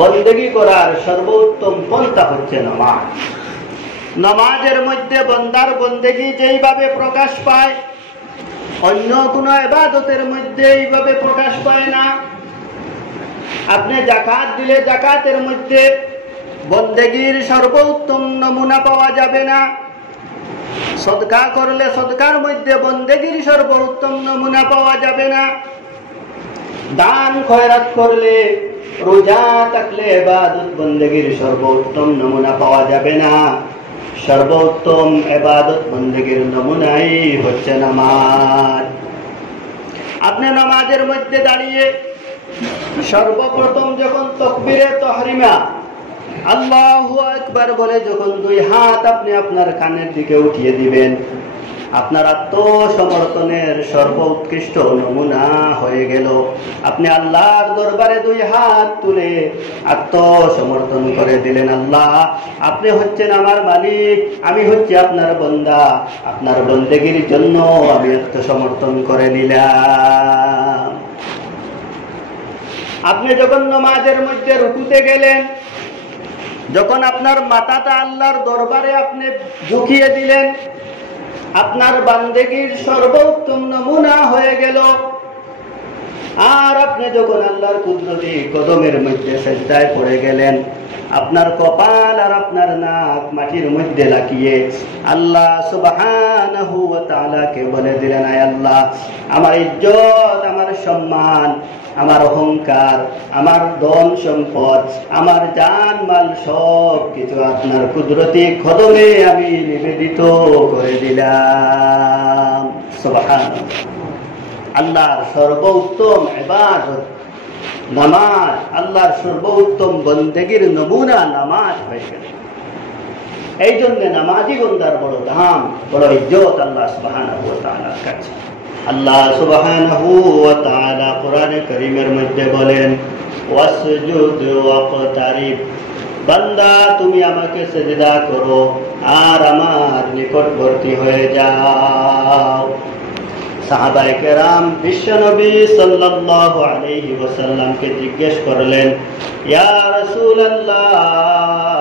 বন্দেগী করার সর্বোত্তম পন্থা হচ্ছে নামাজ। নামাজের মধ্যে বান্দার বন্দেগী যেইভাবে প্রকাশ পায় অন্য কোনো ইবাদতের মধ্যে এইভাবে প্রকাশ পায় না। আপনি যাকাত দিলে যাকাতের মধ্যে বন্দেগীর সর্বোত্তম নমুনা পাওয়া যাবে না। সদকা করলে সদকার মধ্যে বন্দেগীর সর্বোত্তম নমুনা পাওয়া যাবে না। দান খয়রাত করলে, রোজা থাকলে ইবাদত বন্দেগীর সর্বোত্তম নমুনা পাওয়া যাবে না। সর্বোত্তম ইবাদত বন্দেগীর নমুনাই হচ্ছে নামাজ। আপনি নামাজের মধ্যে দাঁড়িয়ে সর্বপ্রথম যখন তাকবীরে তাহরিমা আল্লাহু আকবার বলে যখন দুই হাত আপনি আপনার কানের দিকে উঠিয়ে দিবেন, আপনার আত্মসমর্পণের সর্বোৎকৃষ্ট নমুনা হয়ে গেল। আপনি আল্লাহর দরবারে দুই হাত তুলে আত্মসমর্পণ করে দিলেন, আল্লাহ আপনি হচ্ছেন আমার মালিক, আমি হচ্ছি আপনার বান্দা, আপনার বন্দেগীর জন্য আমি আত্মসমর্পণ করে নিলাম। আপনি যখন নামাজের মধ্যে রুকুতে গেলেন যখন আপনার মাথাটা আল্লাহর দরবারে আপনি ঝুঁকিয়ে দিলেন, আপনার বান্দেগীর সর্বোত্তম নমুনা হয়ে গেল। আর আপনি যখন আল্লাহর কুদরতি কদমের মধ্যে সেজদায় পড়ে গেলেন, আপনার কপাল আর আপনার নাক মাটির মধ্যে লাগিয়ে আল্লাহ সুবহানাহু ওয়া তাআলাকে বলে দিলেন, আয় আল্লাহ, আমার ইজ্জত, আমার সম্মান, আমার অহংকার, আমার ধন সম্পদ, আমার জান মাল সব কিছু আপনার কুদরতি কদমে আমি নিবেদিত করে দিলাম। সুবহানাল্লাহ। আল্লাহর সর্বোত্তম ইবাদত নামাজ, আল্লাহর সর্বোত্তম বন্দেগীর নমুনা নামাজ হয়ে গেল। এই জন্য নামাজি বান্দার বড় দাম, বড় ইজ্জত আল্লাহ সুবহানাহু ওয়া তাআলার কাছে। আল্লাহ সুবহানাহু ওয়া তাআলা কোরআনে কারীমের মধ্যে বলেন, ওয়াসজুদ ওয়াকতারিব, বান্দা তুমি আমাকে সিজদা করো আর আমার নিকটবর্তী হয়ে যাও। সাহাবায়ে কেরাম বিশ্বনবী সাল্লাল্লাহু আলাইহি ওয়াসাল্লামকে জিজ্ঞেস করলেন, ইয়া রাসূলুল্লাহ,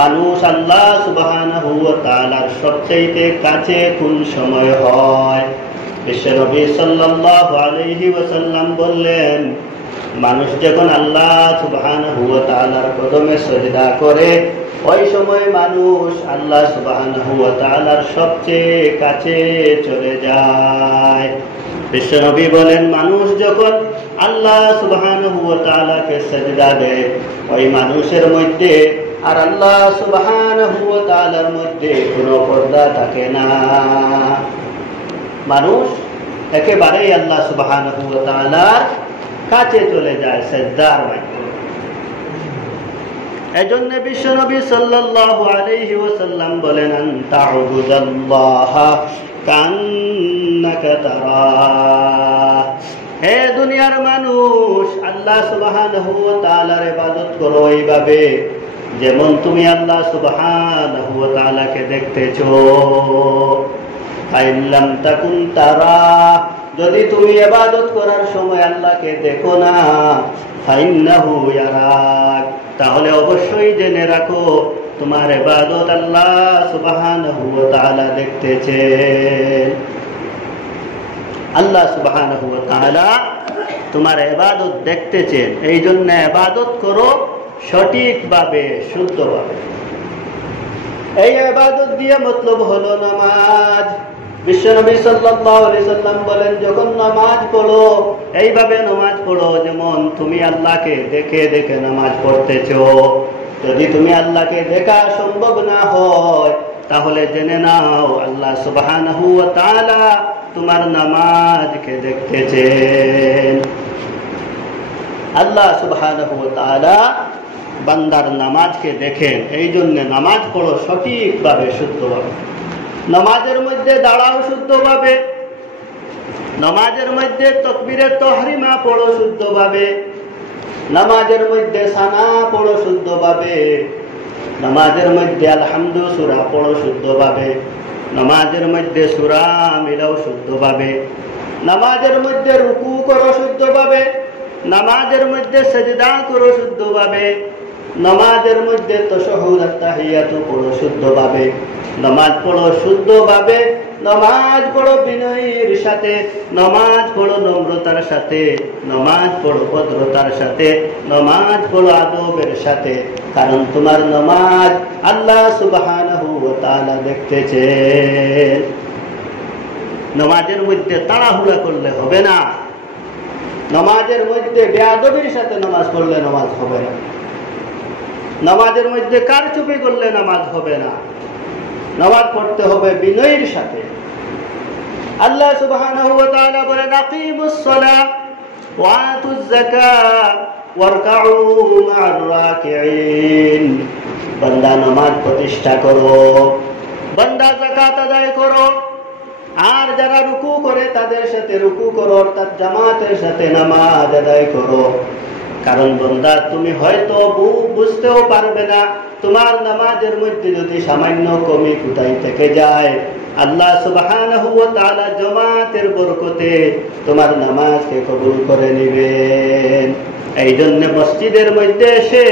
মানুষ আল্লাহ সুবহানাহু ওয়া তাআলার সবচেয়ে কাছে কোন সময় হয়? বিশ্বনবী সাল্লাল্লাহু আলাইহি ওয়াসাল্লাম বললেন, মানুষ যখন আল্লাহ সুবহানাহু ওয়া তাআলার কদমে সিজদা করে, ওই সময় মানুষ আল্লাহ সুবহানাহু ওয়া তাআলার সবচেয়ে কাছে চলে যায়। বিশ্বনবী বলেন, মানুষ যখন আল্লাহ সুবহানাহু ওয়া তাআলাকে সিজদা দেয়, ওই মানুষের মধ্যে আর আল্লাহ সুবহানাহু ওয়া তাআলার মধ্যে কোনো পর্দা থাকে না। মানুষ একেবারেই আল্লাহ সুবহানাহু ওয়া তাআলার কাছে চলে যায় সিজদার মাধ্যমে। এজন্য বিশ্বনবী সাল্লাল্লাহু আলাইহি ওয়াসাল্লাম বলেন, আনতা উবুদাল্লাহা কান্নাকা তারাহ, হে দুনিয়ার মানুষ, আল্লাহ সুবহানাহু ওয়া তাআলার ইবাদত করো এইভাবে যেমন তুমি আল্লাহ সুবহানাহু ওয়া তাআলাকে দেখতেছো। ফাইল্লাম তাকুন তারাহ, যদি তুমি ইবাদত করার সময় আল্লাহকে দেখো না, ফাইন্নাহু ইয়ারাক, তাহলে অবশ্যই জেনে রাখো তোমার ইবাদত আল্লাহ সুবহানাহু ওয়া তাআলা দেখতেছেন। আল্লাহ সুবহানাহু ওয়া তাআলা তোমার ইবাদত দেখতেছেন, এই জন্য ইবাদত করো সঠিকভাবে, শুদ্ধভাবে। এই ইবাদত দিয়ে মতলব হলো নামাজ। বিশ্বনবী সাল্লাল্লাহু আলাইহি সাল্লাম বলেন, যখন নামাজ পড়ো এইভাবে নামাজ পড়ো যেমন তুমি আল্লাহকে দেখে দেখে নামাজ পড়তেছো। যদি তুমি আল্লাহকে দেখা সম্ভব না হয়, তাহলে জেনে নাও আল্লাহ সুবহানাহু ওয়া তাআলা তোমার নামাজকে দেখতেছেন। আল্লাহ সুবহানাহু ওয়া তাআলা বান্দার নামাজকে দেখেন, এই জন্য নামাজ পড়ো সঠিকভাবে, শুদ্ধভাবে। নামাজের মধ্যে দাঁড়াও শুদ্ধভাবে, নামাজের মধ্যে তাকবীরে তাহরিমা পড়ো শুদ্ধভাবে, নামাজের মধ্যে সানা পড়ো শুদ্ধভাবে, নামাজের মধ্যে আলহামদু সূরা পড়ো শুদ্ধভাবে, নামাজের মধ্যে সূরা মিলাও শুদ্ধভাবে, নামাজের মধ্যে রুকু করো শুদ্ধভাবে, নামাজের মধ্যে সিজদা করো শুদ্ধভাবে, নামাজের মধ্যে তাশাহুদ তাহিয়াতু পড়ো শুদ্ধভাবে। নামাজ পড়ো শুদ্ধভাবে, নামাজ পড়ো বিনয়ের সাথে, নামাজ পড়ো নম্রতার সাথে, নামাজ পড়ো ভদ্রতার সাথে, নামাজ পড়ো আদবের সাথে, কারণ তোমার নামাজ আল্লাহ সুবহানাহু ওয়া তাআলা দেখতেছেন। নামাজের মধ্যে তাড়াহুড়া করলে হবে না, নামাজের মধ্যে বেয়াদবির সাথে নামাজ পড়লে নামাজ হবে না, নামাজের মধ্যে কারচুপি করলে নামাজ হবে না। নামাজ পড়তে হবে বিনয়ের সাথে। আল্লাহ সুবহানাহু ওয়া তাআলা বলেন, আকিমুস সালাহ ওয়া আতুজ যাকাত ওয়ারকাউ মা'আর রাকিঈন, বান্দা নামাজ প্রতিষ্ঠা করো, বান্দা যাকাত আদায় করো, আর যারা রুকু করে তাদের সাথে রুকু করো, অর্থাৎ জামাতের সাথে নামাজ আদায় করো। কারণ বান্দা তুমি হয়তো বুঝতেও পারবে না, তোমার নামাজের মধ্যে যদি সামান্য কমি কোথায় থেকে যায়, আল্লাহ সুবহানাহু ওয়া তাআলা জামাতের বরকতে তোমার নামাজকে কবুল করে নেবেন। এই জন্য মসজিদের মধ্যে এসে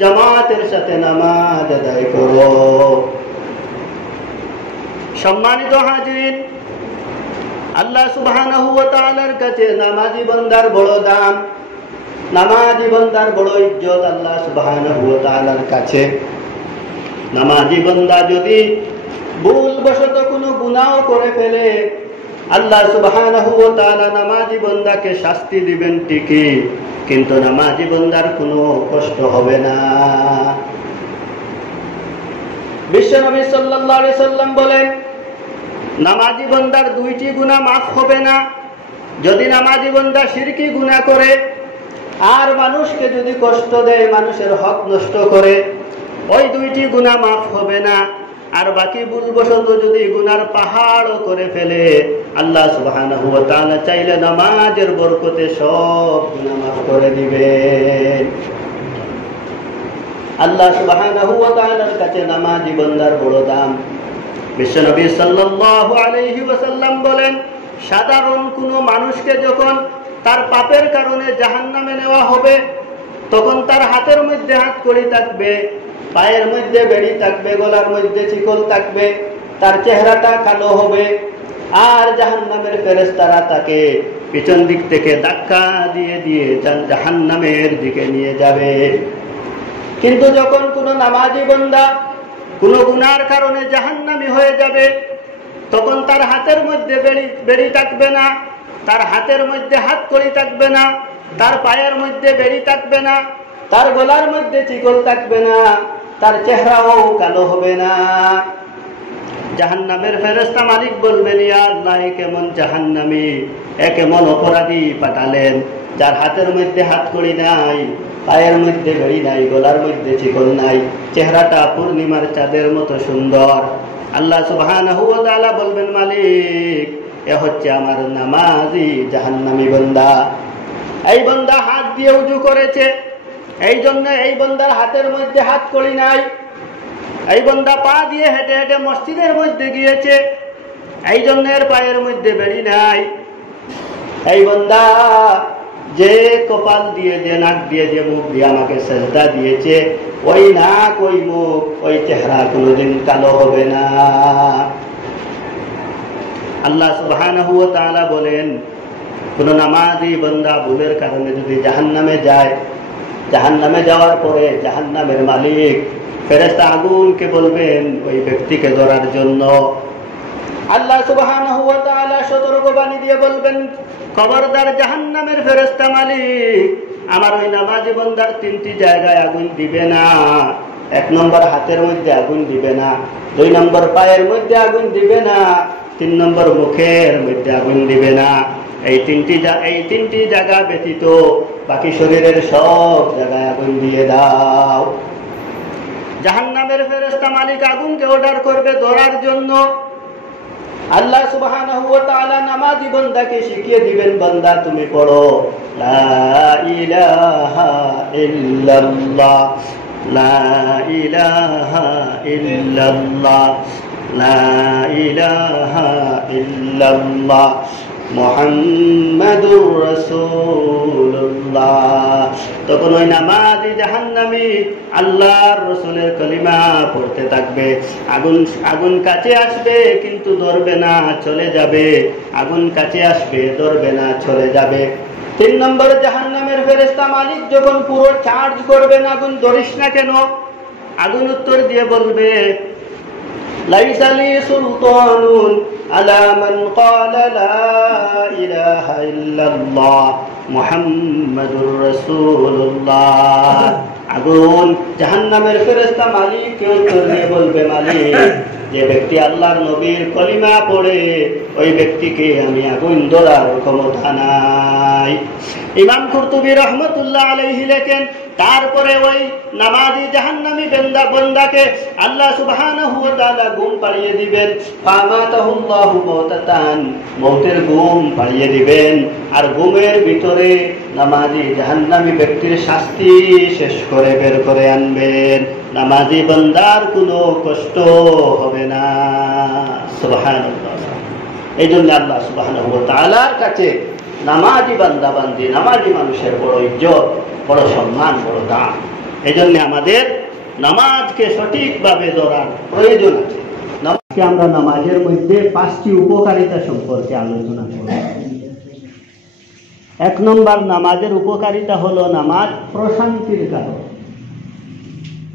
জামাতের সাথে নামাজ আদায় করো। সম্মানিত হাজিরিন, আল্লাহ সুবহানাহু ওয়া তাআলার কাছে নামাজি বান্দার বড় দাম, নামাজি বান্দার বড় ইজ্জত আল্লাহ সুবহানাহু ওয়া তাআলার কাছে। নামাজি বান্দা যদি ভুলবশত কোনো গুনাহ করে ফেলে, আল্লাহ সুবহানাহু ওয়া তাআলা নামাজি বান্দাকে শাস্তি দিবেন ঠিকই, কিন্তু নামাজি বান্দার কোনো কষ্ট হবে না। বিশ্বনবী সাল্লাল্লাহু আলাইহি সাল্লাম বলেন, নামাজি বান্দার দুইটি গুনাহ মাফ হবে না। যদি নামাজি বান্দা শিরকি গুনাহ করে আর মানুষকে যদি কষ্ট দেয়, মানুষের হক নষ্ট করে, ওই দুইটি গুনাহ মাফ হবে না। আর বাকি ভুলবশত যদি গুনার পাহাড়ও করে ফেলে, আল্লাহ সুবহানাহু ওয়া তাআলা চাইলে নামাজের বরকতে সব গুনাহ মাফ করে দিবেন। আল্লাহ সুবহানাহু ওয়া তাআলার কাছে নামাজি বান্দার বড় দাম। বিশ্বনবী সাল্লাল্লাহু আলাইহি ওয়াসাল্লাম বলেন, সাধারণ কোনো মানুষকে যখন তার পাপের কারণে জাহান্নামে নেওয়া হবে, তখন তার হাতের মধ্যে হাতকড়ি থাকবে, পায়ের মধ্যে বেড়ি থাকবে, গলার মধ্যে শিকল থাকবে, তার চেহারাটা কালো হবে, আর জাহান্নামের ফেরেশতারা তাকে পিছন দিক থেকে ধাক্কা দিয়ে দিয়ে জাহান্নামের দিকে নিয়ে যাবে। কিন্তু যখন কোনো নামাজি বান্দা কোনো গুনার কারণে জাহান্নামী হয়ে যাবে, তখন তার হাতের মধ্যে বেড়ি থাকবে না, তার হাতের মধ্যে হাতকড়ি থাকবে না, তার পায়ের মধ্যে বেড়ি থাকবে না, তার গলার মধ্যে শিকল থাকবে না, তার চেহারাও কালো হবে না। জাহান্নামের ফেরেশতা মালিক বলবেন, ইয়া আল্লাহ, কেমন জাহান্নামী, কেমন অপরাধী পাঠালেন, যার হাতের মধ্যে হাতকড়ি নাই, পায়ের মধ্যে বেড়ি নাই, গলার মধ্যে শিকল নাই, চেহারাটা পূর্ণিমার চাঁদের মতো সুন্দর। আল্লাহ সুবহানাহু ওয়া তাআলা বলবেন, মালিক, এ হচ্ছে আমার নামাজি জাহান্নামী বান্দা। এই বান্দা হাত দিয়ে ওযু করেছে, এই জন্য এই বান্দার হাতের মধ্যে হাতকড়ি নাই। এই বান্দা পা দিয়ে হেঁটে হেঁটে মসজিদের মধ্যে গিয়েছে, এই জন্য এর পায়ের মধ্যে বেড়ি নাই। এই বান্দা যে কপাল দিয়ে, যে নাক দিয়ে, যে মুখ দিয়ে আমাকে সেজদা দিয়েছে, ওই নাক, ওই মুখ, ওই চেহারা কোনোদিন কালো হবে না। আল্লাহ সুবহানাহু ওয়া তাআলা বলেন, কোন নামাজি বান্দা ভুলের কারণে যদি জাহান্নামে যায়, জাহান্নামে যাওয়ার পরে জাহান্নামের মালিক ফেরেশতা আগুনকে বলবেন ওই ব্যক্তিকে ধরার জন্য। আল্লাহ সুবহানাহু ওয়া তাআলা সতর্কবাণী দিয়ে বলবেন, খবরদার জাহান্নামের ফেরেশতা মালিক আমার ওই নামাজি বান্দার তিনটি জায়গায় আগুন দিবে না। 1 নম্বর হাতের মধ্যে আগুন দিবে না, 2 নম্বর পায়ের মধ্যে আগুন দিবে না, 3 নম্বর মুখের মধ্যে আগুন দিবে না। এই তিনটি জায়গা ব্যতীত বাকি শরীরের সব জায়গায় আগুন দিয়ে দাও। জাহান্নামের ফেরেশতা মালিক আগুনকে অর্ডার করবে ধরার জন্য। আল্লাহ সুবহানাহু ওয়া তাআলা নামাজি বান্দাকে শিখিয়ে দিবেন, বান্দা তুমি পড়ো লা ইলাহা ইল্লাল্লাহ, লা ইলাহা ইল্লাল্লাহ, লা ইলাহা ইল্লাল্লাহ, মুহাম্মাদুর রাসূলুল্লাহ। তখন ওই নামাজি জাহান্নামী আল্লাহর রাসূলের কালিমা পড়তে থাকবে। আগুন কাছে আসবে কিন্তু ধরবে না, চলে যাবে। আগুন কাছে আসবে, ধরবে না, চলে যাবে। 3 নম্বর জাহান্নামের ফেরেশতা মালিক যখন পুরো চার্জ করবেন, আগুন ধরিস না কেন, আগুন উত্তর দিয়ে বলবে, লাইসা লি সুলতানুন আলা মান ক্বালা লা ইলাহা ইল্লাল্লাহ মুহাম্মাদুর রাসূলুল্লাহ। আগুন জাহান্নামের ফেরেশতা মালিককে উত্তর দিয়ে বলবে, মালিক, যে ব্যক্তি আল্লাহর নবীর কলিমা পড়ে ওই ব্যক্তিকে আমি আগুন ধরার ক্ষমতা নাই। ইমাম কুরতুবী রাহমাতুল্লাহ আলাইহি লেখেন, তারপরে ওই নামাজি জাহান্নামী বান্দাকে আল্লাহ সুবহানাহু ওয়া তাআলা ঘুম পাড়িয়ে দিবেন। ফামাতাহুল্লাহু মাউতাতান, মওতের ঘুম পাড়িয়ে দিবেন। আর ঘুমের ভিতরে নামাজি জাহান্নামী ব্যক্তির শাস্তি শেষ করে বের করে আনবেন। নামাজি বান্দার কোনো কষ্ট হবে না। সুবহানাল্লাহ। এই জন্য আল্লাহ সুবহানাহু ওয়া তাআলার কাছে নামাজি বান্দা বান্দি, নামাজি মানুষের বড় ইজ্জত, বড় সম্মান, বড় দাম। এজন্য আমাদের নামাজকে সঠিকভাবে ধরার প্রয়োজন আছে। নামাজকে আমরা নামাজের মধ্যে 5টি উপকারিতা সম্পর্কে আলোচনা করব। 1 নম্বর নামাজের উপকারিতা হলো নামাজ প্রশান্তির কারণ।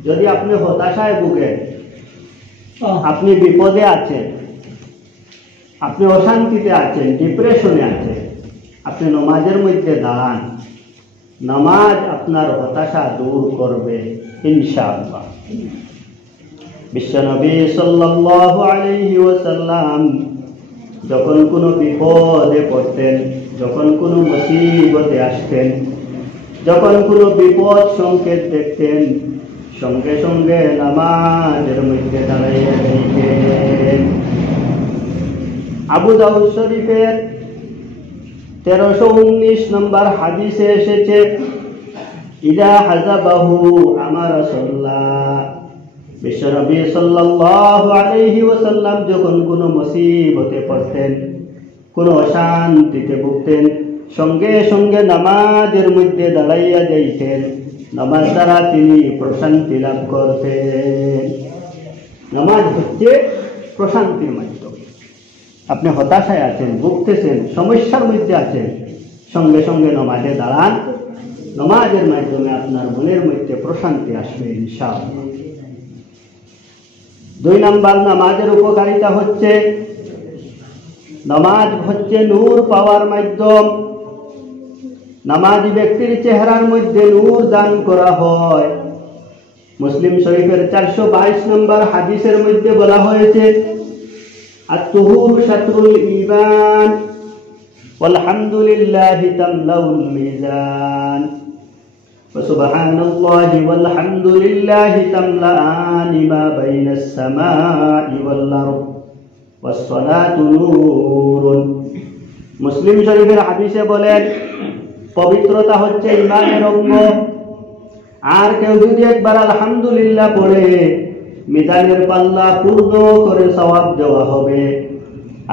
যদি আপনি হতাশায় ভুগেন, আপনি বিপদে আছেন, আপনি অশান্তিতে আছেন, ডিপ্রেশনে আছেন, আপনি নামাজের মধ্যে দাঁড়ান, নামাজ আপনার হতাশা দূর করবে ইনশাআল্লাহ। বিশ্বনবী সাল্লাল্লাহু আলাইহি ওয়াসাল্লাম যখন কোনো বিপদে পড়তেন, যখন কোনো মুসিবতে আসতেন, যখন কোনো বিপদ সংকেত দেখতেন, সঙ্গে সঙ্গে নামাজের মধ্যে দাঁড়াইয়া যাইতেন। আবু দাউদ শরীফের 1319 নম্বর হাদিসে এসেছে, ইদা হাযাবাহু আমারা সাল্লাহ। বিশ্বনবী সাল্লাল্লাহু আলাইহি ওয়াসাল্লাম যখন কোনো মুসিবতে পড়তেন, কোনো অশান্তিতে ভুগতেন, সঙ্গে সঙ্গে নামাজের মধ্যে দাঁড়াইয়া যাইতেন। নামাজ দ্বারা তিনি প্রশান্তি লাভ করতেন। নামাজ হচ্ছে প্রশান্তির মাধ্যম। আপনি হতাশায় আছেন, ভুগতেছেন, সমস্যার মধ্যে আছেন, সঙ্গে সঙ্গে নামাজে দাঁড়ান, নামাজের মাধ্যমে আপনার মনের মধ্যে প্রশান্তি আসবে ইনশাআল্লাহ। 2 নম্বর নামাজের উপকারিতা হচ্ছে, নামাজ হচ্ছে নূর পাওয়ার মাধ্যম। নামাজি ব্যক্তির চেহারার মধ্যে নূর দান করা হয়। মুসলিম শরীফের 422 নম্বর হাদিসের মধ্যে বলা হয়েছে, আত-তুহুরু শাতরুল ঈমান ওয়ালহামদুলিল্লাহি তামলাউল মিজান ওয়া সুবহানাল্লাহি ওয়ালহামদুলিল্লাহি তামলাআনি মা বাইনাস সামাই ওয়াল আরদ ওয়াস সালাতু নূরুন। মুসলিম শরীফের হাদিসে বলেন, পবিত্রতা হচ্ছে ঈমানের অঙ্গ। আর কেউ যদি একবার আলহামদুলিল্লাহ পড়ে, মিজানের পাল্লা পূর্ণ করে সওয়াব দেওয়া হবে।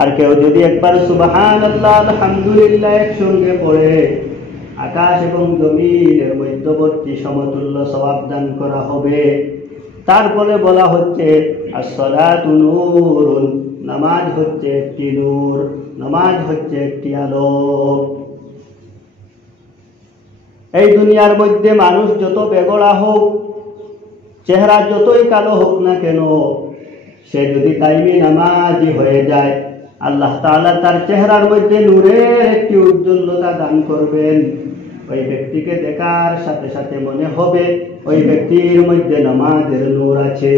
আর কেউ যদি একবার সুবহানাল্লাহ আলহামদুলিল্লাহ একসঙ্গে পড়ে, আকাশ এবং জমিনের মধ্যবর্তী সমতুল্য সওয়াব দান করা হবে। তারপরে বলা হচ্ছে, as-salatu নূরুন, নামাজ হচ্ছে একটি নূর, নামাজ হচ্ছে একটি আলো। এই দুনিয়ার মধ্যে মানুষ যত বেগড়া হোক, চেহারা যতই কালো হোক না কেন, সে যদি কায়েমে নামাজি হয়ে যায়, আল্লাহ তাআলা তার চেহারার মধ্যে নূরের একটি উজ্জ্বলতা দান করবেন। ওই ব্যক্তিকে দেখার সাথে সাথে মনে হবে ওই ব্যক্তির মধ্যে নামাজের নূর আছে।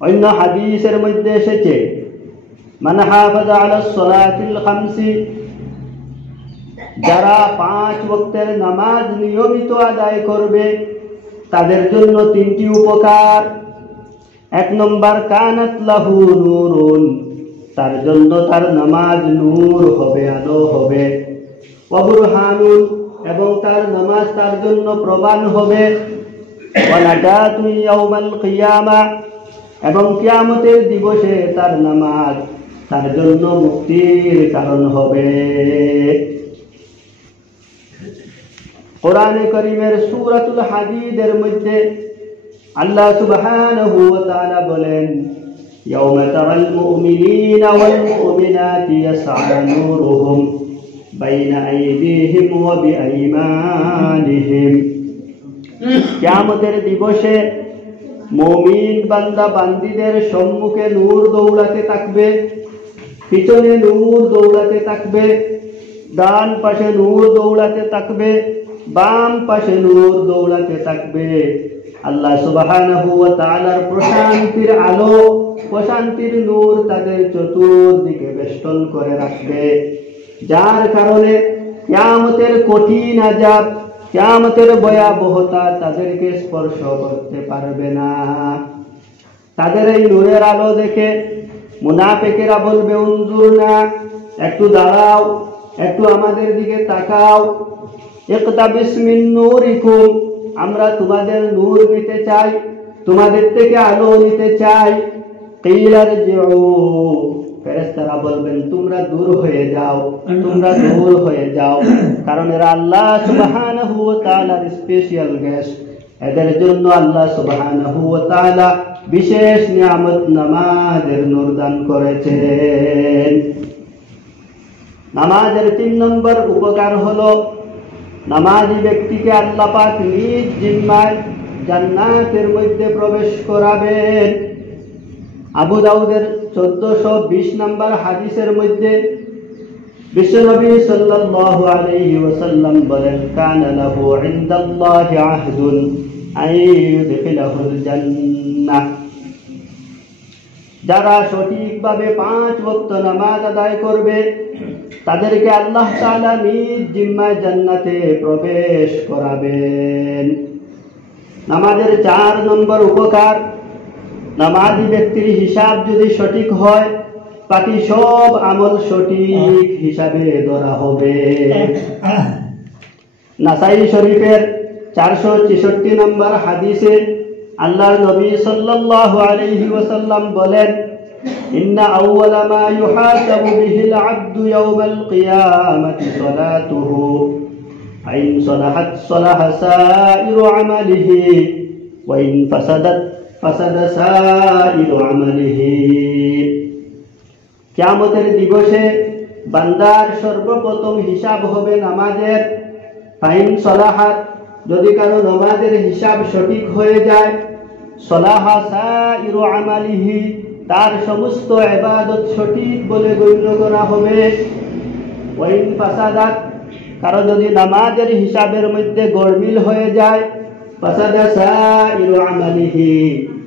অন্য হাদিসের মধ্যে এসেছে, মান হাফাযা আলাস সালাতিল খামসি, যারা 5 ওয়াক্তের নামাজ নিয়মিত আদায় করবে, তাদের জন্য 3টি উপকার। 1 নম্বর, কানাত লাহু নূরুন, তার জন্য তার নামাজ নূর হবে, আলো হবে। ওয়া বুরহানুন, এবং তার নামাজ তার জন্য প্রমাণ হবে। ওয়া নাজাতু ইয়াউমাল কিয়ামা, এবং কিয়ামতের দিবসে তার নামাজ তার জন্য মুক্তির কারণ হবে। কোরআনে কারীমের সূরাতুল হাদীদের মধ্যে আল্লাহ সুবহানাহু ওয়া তাআলা বলেন, ইয়াউমা তারাল মুমিনিনা ওয়াল মুমিনাতি ইয়াসআ নূরুহুম বাইনা আইদিহিম ওয়া বিআইমানিহিম। কিয়ামতের দিবসে মুমিন বান্দা বান্দীদের সম্মুখে নূর দৌড়াতে থাকবে, পিছনে নূর দৌড়াতে থাকবে, ডান পাশে নূর দৌড়াতে থাকবে, বাম পাশে নূর দৌড়াতে থাকবে। আল্লাহ সুবহানাহু ওয়া তাআলার প্রশান্তির আলো, প্রশান্তির নূর তাদের চতুর্দিকে বেষ্টন করে রাখবে, যার কারণে কিয়ামতের কঠিন আযাব, কিয়ামতের ভয়াবহতা তাদেরকে স্পর্শ করতে পারবে না। তাদের এই নূরের আলো দেখে মুনাফিকেরা বলবে, উনজুরনা, একটু দাঁড়াও, একটু আমাদের দিকে তাকাও। ইকতাবিস মিন নূরিকুম, আমরা তোমাদের নূর নিতে চাই, তোমাদের থেকে আলো নিতে চাই। কিলা রজিউ, ফেরেশতারা বলবেন তোমরা দূর হয়ে যাও, তোমরা দূর হয়ে যাও, কারণ এরা আল্লাহ সুবহানাহু ওয়া তাআলার স্পেশাল গেস্ট। এদের জন্য আল্লাহ সুবহানাহু ওয়া তাআলা বিশেষ নিয়ামত নামাজের নূর দান করেছেন। নামাজের 3 নম্বর উপকার হলো নামাজি ব্যক্তিকে আল্লাহ পাক নিজ জিম্মায় জান্নাতের মধ্যে প্রবেশ করাবেন। আবু দাউদের 1420 নম্বর হাদিসের মধ্যে বিশ্বনবী সাল্লাল্লাহু আলাইহি ওয়াসাল্লাম বলেন, কানা লাহু ইনদাল্লাহি আহদুন আইয়ুদখিলাহুল জান্নাহ। যারা সঠিকভাবে 5 ওয়াক্ত নামাজ আদায় করবে তাদেরকে আল্লাহ তাআলা নিজ জিম্মায় জান্নাতে প্রবেশ করাবেন। নামাজের 4 নম্বর উপকার, নামাজি ব্যক্তির হিসাব যদি সঠিক হয় বাকি সব আমল সঠিক হিসাবে ধরা হবে। নাসাই শরীফের 466 নম্বর হাদিসে আল্লাহর নবী সাল্লাল্লাহু আলাইহি ওয়াসাল্লাম বলেন, ইন্না আউওয়ালা মা ইউহাসাবু বিহিল আবদু ইয়াওমাল কিয়ামাতি সালাতুহু আইন সালাহাত সালাহা সাইরু আমালিহি ওয়া ইন ফাসাদাত ফাসাদা সাইরু আমালিহি। কিয়ামতের দিবসে বান্দার সর্বপ্রথম হিসাব হবে নামাজের। ফাইন সালাহাত, যদি কারো নামাজের হিসাব সঠিক হয়ে যায়, সালাহা সাইরু আমালিহি, তার সমস্ত ইবাদত সঠিক বলে গণ্য করা হবে। ওয়া ইন ফাসাদাত, কারো যদি নামাজের হিসাবের মধ্যে গড়মিল হয়ে যায়, ফাসাদা সাইরু আমালিহি,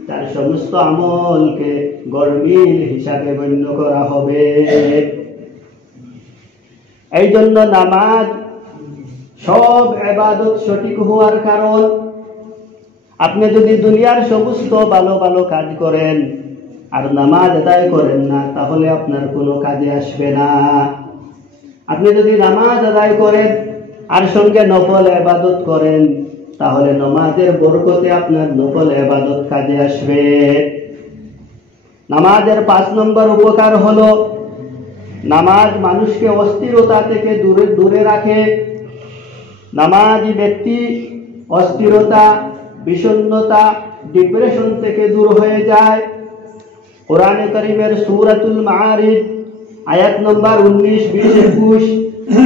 তার সমস্ত আমলকে গড়মিল হিসাবে গণ্য করা হবে। এই জন্য নামাজ সব ইবাদত সঠিক হওয়ার কারণ। আপনি যদি দুনিয়ার সমস্ত ভালো ভালো কাজ করেন আর নামাজ আদায় করেন না, তাহলে আপনার কোনো কাজে আসবে না। আপনি যদি নামাজ আদায় করেন আর সঙ্গে নফল ইবাদত করেন, তাহলে নামাজের বরকতে আপনার নফল ইবাদত কাজে আসবে। নামাজের 5 নম্বর উপকার হলো নামাজ মানুষকে অস্থিরতা থেকে দূরে রাখে। নামাজি ব্যক্তি অস্থিরতা, বিষণ্ণতা, ডিপ্রেশন থেকে দূর হয়ে যায়। কোরআনে কারীমের সূরাতুল মাআরিজ আয়াত নম্বর 19, 20, 21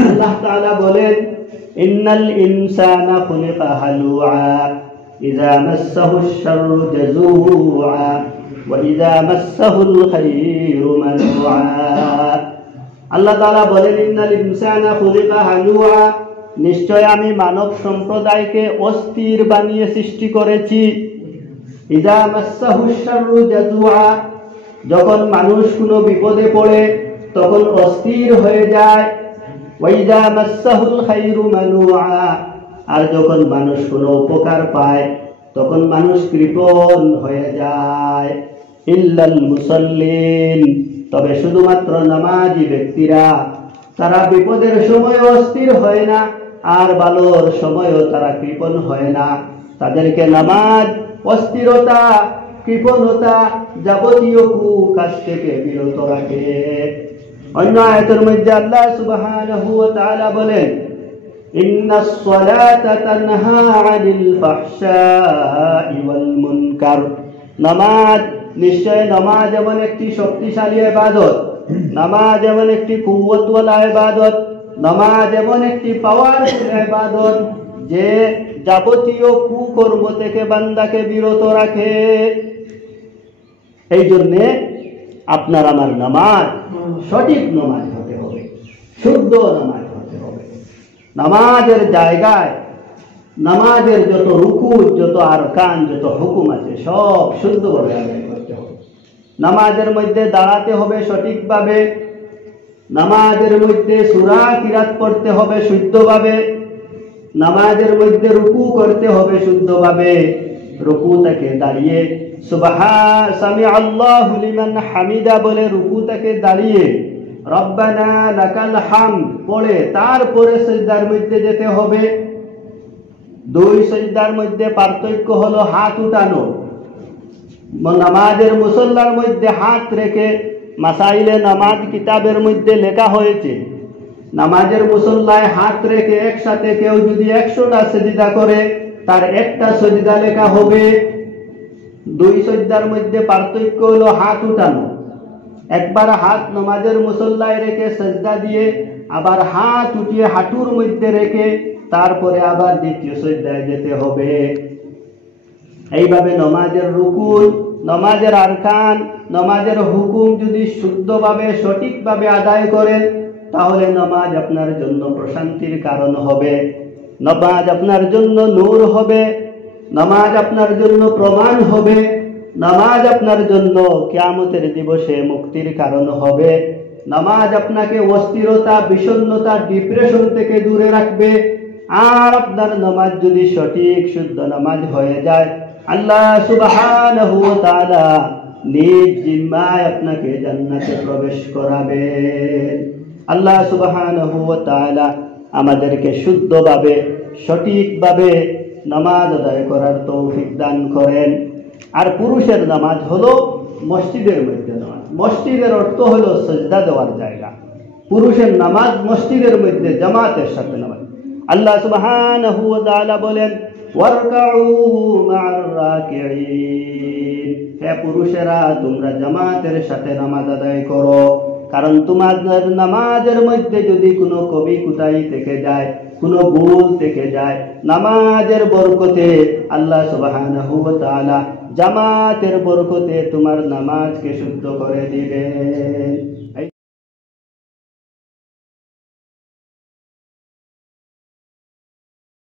আল্লাহ তাআলা বলেন, ইন্নাল ইনসানা খুলিকা হালুআ ইযা মাসসাহুশ শাররু জাযুআ ওয়া ইযা মাসসাহুল খায়রু মানুআ। আল্লাহ তাআলা বলেন, ইন্নাল ইনসানা খুলিকা হালুআ, নিশ্চয় আমি মানব সম্প্রদায়কে অস্থির বানিয়ে সৃষ্টি করেছি। ইযা মাসসাহুশ শাররু জাযুআ, যখন মানুষ কোনো বিপদে পড়ে তখন অস্থির হয়ে যায়। ওয়া ইযা মাসসাহুল খায়রু মানুআ, আর যখন মানুষ কোনো উপকার পায় তখন মানুষ কৃপণ হয়ে যায়। ইল্লাল মুসাল্লিন, তবে শুধুমাত্র নামাজি ব্যক্তিরা, তারা বিপদের সময় অস্থির হয় না আর ভালোর সময়ও তারা কৃপণ হয় না। তাদেরকে নামাজ অস্থিরতা, কৃপণতা, যাবতীয় কুকাজ থেকে বিরত রাখে। অন্য আয়াতের মধ্যে আল্লাহ সুবহানাহু ওয়া তাআলা বলেন, ইন্নাস সালাতা তানহা আনিল ফাহশাই ওয়াল মুনকার। নামাজ, নিশ্চয় নামাজ এমন একটি শক্তিশালী ইবাদত, নামাজ এমন একটি কুওয়াতওয়ালা ইবাদত, নামাজ এমন একটি পাওয়ারফুল ইবাদত যে যাবতীয় কুকর্ম থেকে বান্দাকে বিরত রাখে। এই জন্যে আপনার আমার নামাজ সঠিক নামাজ হতে হবে, শুদ্ধ নামাজ হতে হবে। নামাজের জায়গায় নামাজের যত রুকু, যত আরকান, যত হুকুম আছে সব শুদ্ধভাবে আদায় করতে হবে। নামাজের মধ্যে দাঁড়াতে হবে সঠিকভাবে, নামাজের মধ্যে সূরা কিরাত পড়তে হবে শুদ্ধভাবে, নামাজের মধ্যে রুকু করতে হবে শুদ্ধভাবে, রুকু থেকে দাঁড়িয়ে সামি আল্লাহু লিমান হামিদা বলে রুকু থেকে দাঁড়িয়ে রব্বানা লাকাল হামদ পড়ে তারপরে সিজদার মধ্যে যেতে হবে। 2 সিজদার মধ্যে পার্থক্য হলো হাত উঠানো। নামাজের মুসল্লার মধ্যে হাত রেখে মাসাইলে নামাজ কিতাবের মধ্যে লেখা হয়েছে, নামাজের মুসল্লায় হাত রেখে একসাথে কেউ যদি 100টা সেজদা করে তার একটা সেজদা লেখা হবে। 2 সেজদার মধ্যে পার্থক্য হলো হাত উঠানো। একবার হাত নামাজের মুসল্লায় রেখে সেজদা দিয়ে আবার হাত উঠিয়ে হাঁটুর মধ্যে রেখে তারপরে আবার দ্বিতীয় সেজদায় যেতে হবে। এইভাবে নামাজের রুকুন, নামাজের আরকান, নামাজের হুকুম যদি শুদ্ধভাবে সঠিকভাবে আদায় করেন তাহলে নামাজ আপনার জন্য প্রশান্তির কারণ হবে, নামাজ আপনার জন্য নূর হবে, নামাজ আপনার জন্য প্রমাণ হবে, নামাজ আপনার জন্য কিয়ামতের দিবসে মুক্তির কারণ হবে। নামাজ আপনাকে অস্থিরতা, বিষণ্ণতা, ডিপ্রেশন থেকে দূরে রাখবে। আর আপনার নামাজ যদি সঠিক শুদ্ধ নামাজ হয়ে যায়, আল্লাহ সুবহানাহু ওয়া তাআলা নিজ জিম্মায় আপনাকে জান্নাতে প্রবেশ করাবেন। আল্লাহ সুবহানাহু ওয়া তাআলা আমাদেরকে শুদ্ধভাবে সঠিকভাবে নামাজ আদায় করার তৌফিক দান করেন। আর পুরুষের নামাজ হলো মসজিদের মধ্যে নামাজ। মসজিদের অর্থ হলো সিজদা দেওয়ার জায়গা। পুরুষের নামাজ মসজিদের মধ্যে জামাতের সাথে নামাজ। আল্লাহ সুবহানাহু ওয়া তাআলা বলেন, ওয়ারকাউ মা'আর রাকিঈন, হে পুরুষেরা তোমরা জামাতের সাথে নামাজ আদায় করো। কারণ তোমাদের নামাজের মধ্যে যদি কোনো কবি কুতাই থেকে যায়, কোনো ভুল থেকে যায়, নামাজের বরকতে আল্লাহ সুবহানাহু ওয়া তাআলা জামাতের বরকতে তোমার নামাজকে শুদ্ধ করে দিবেন।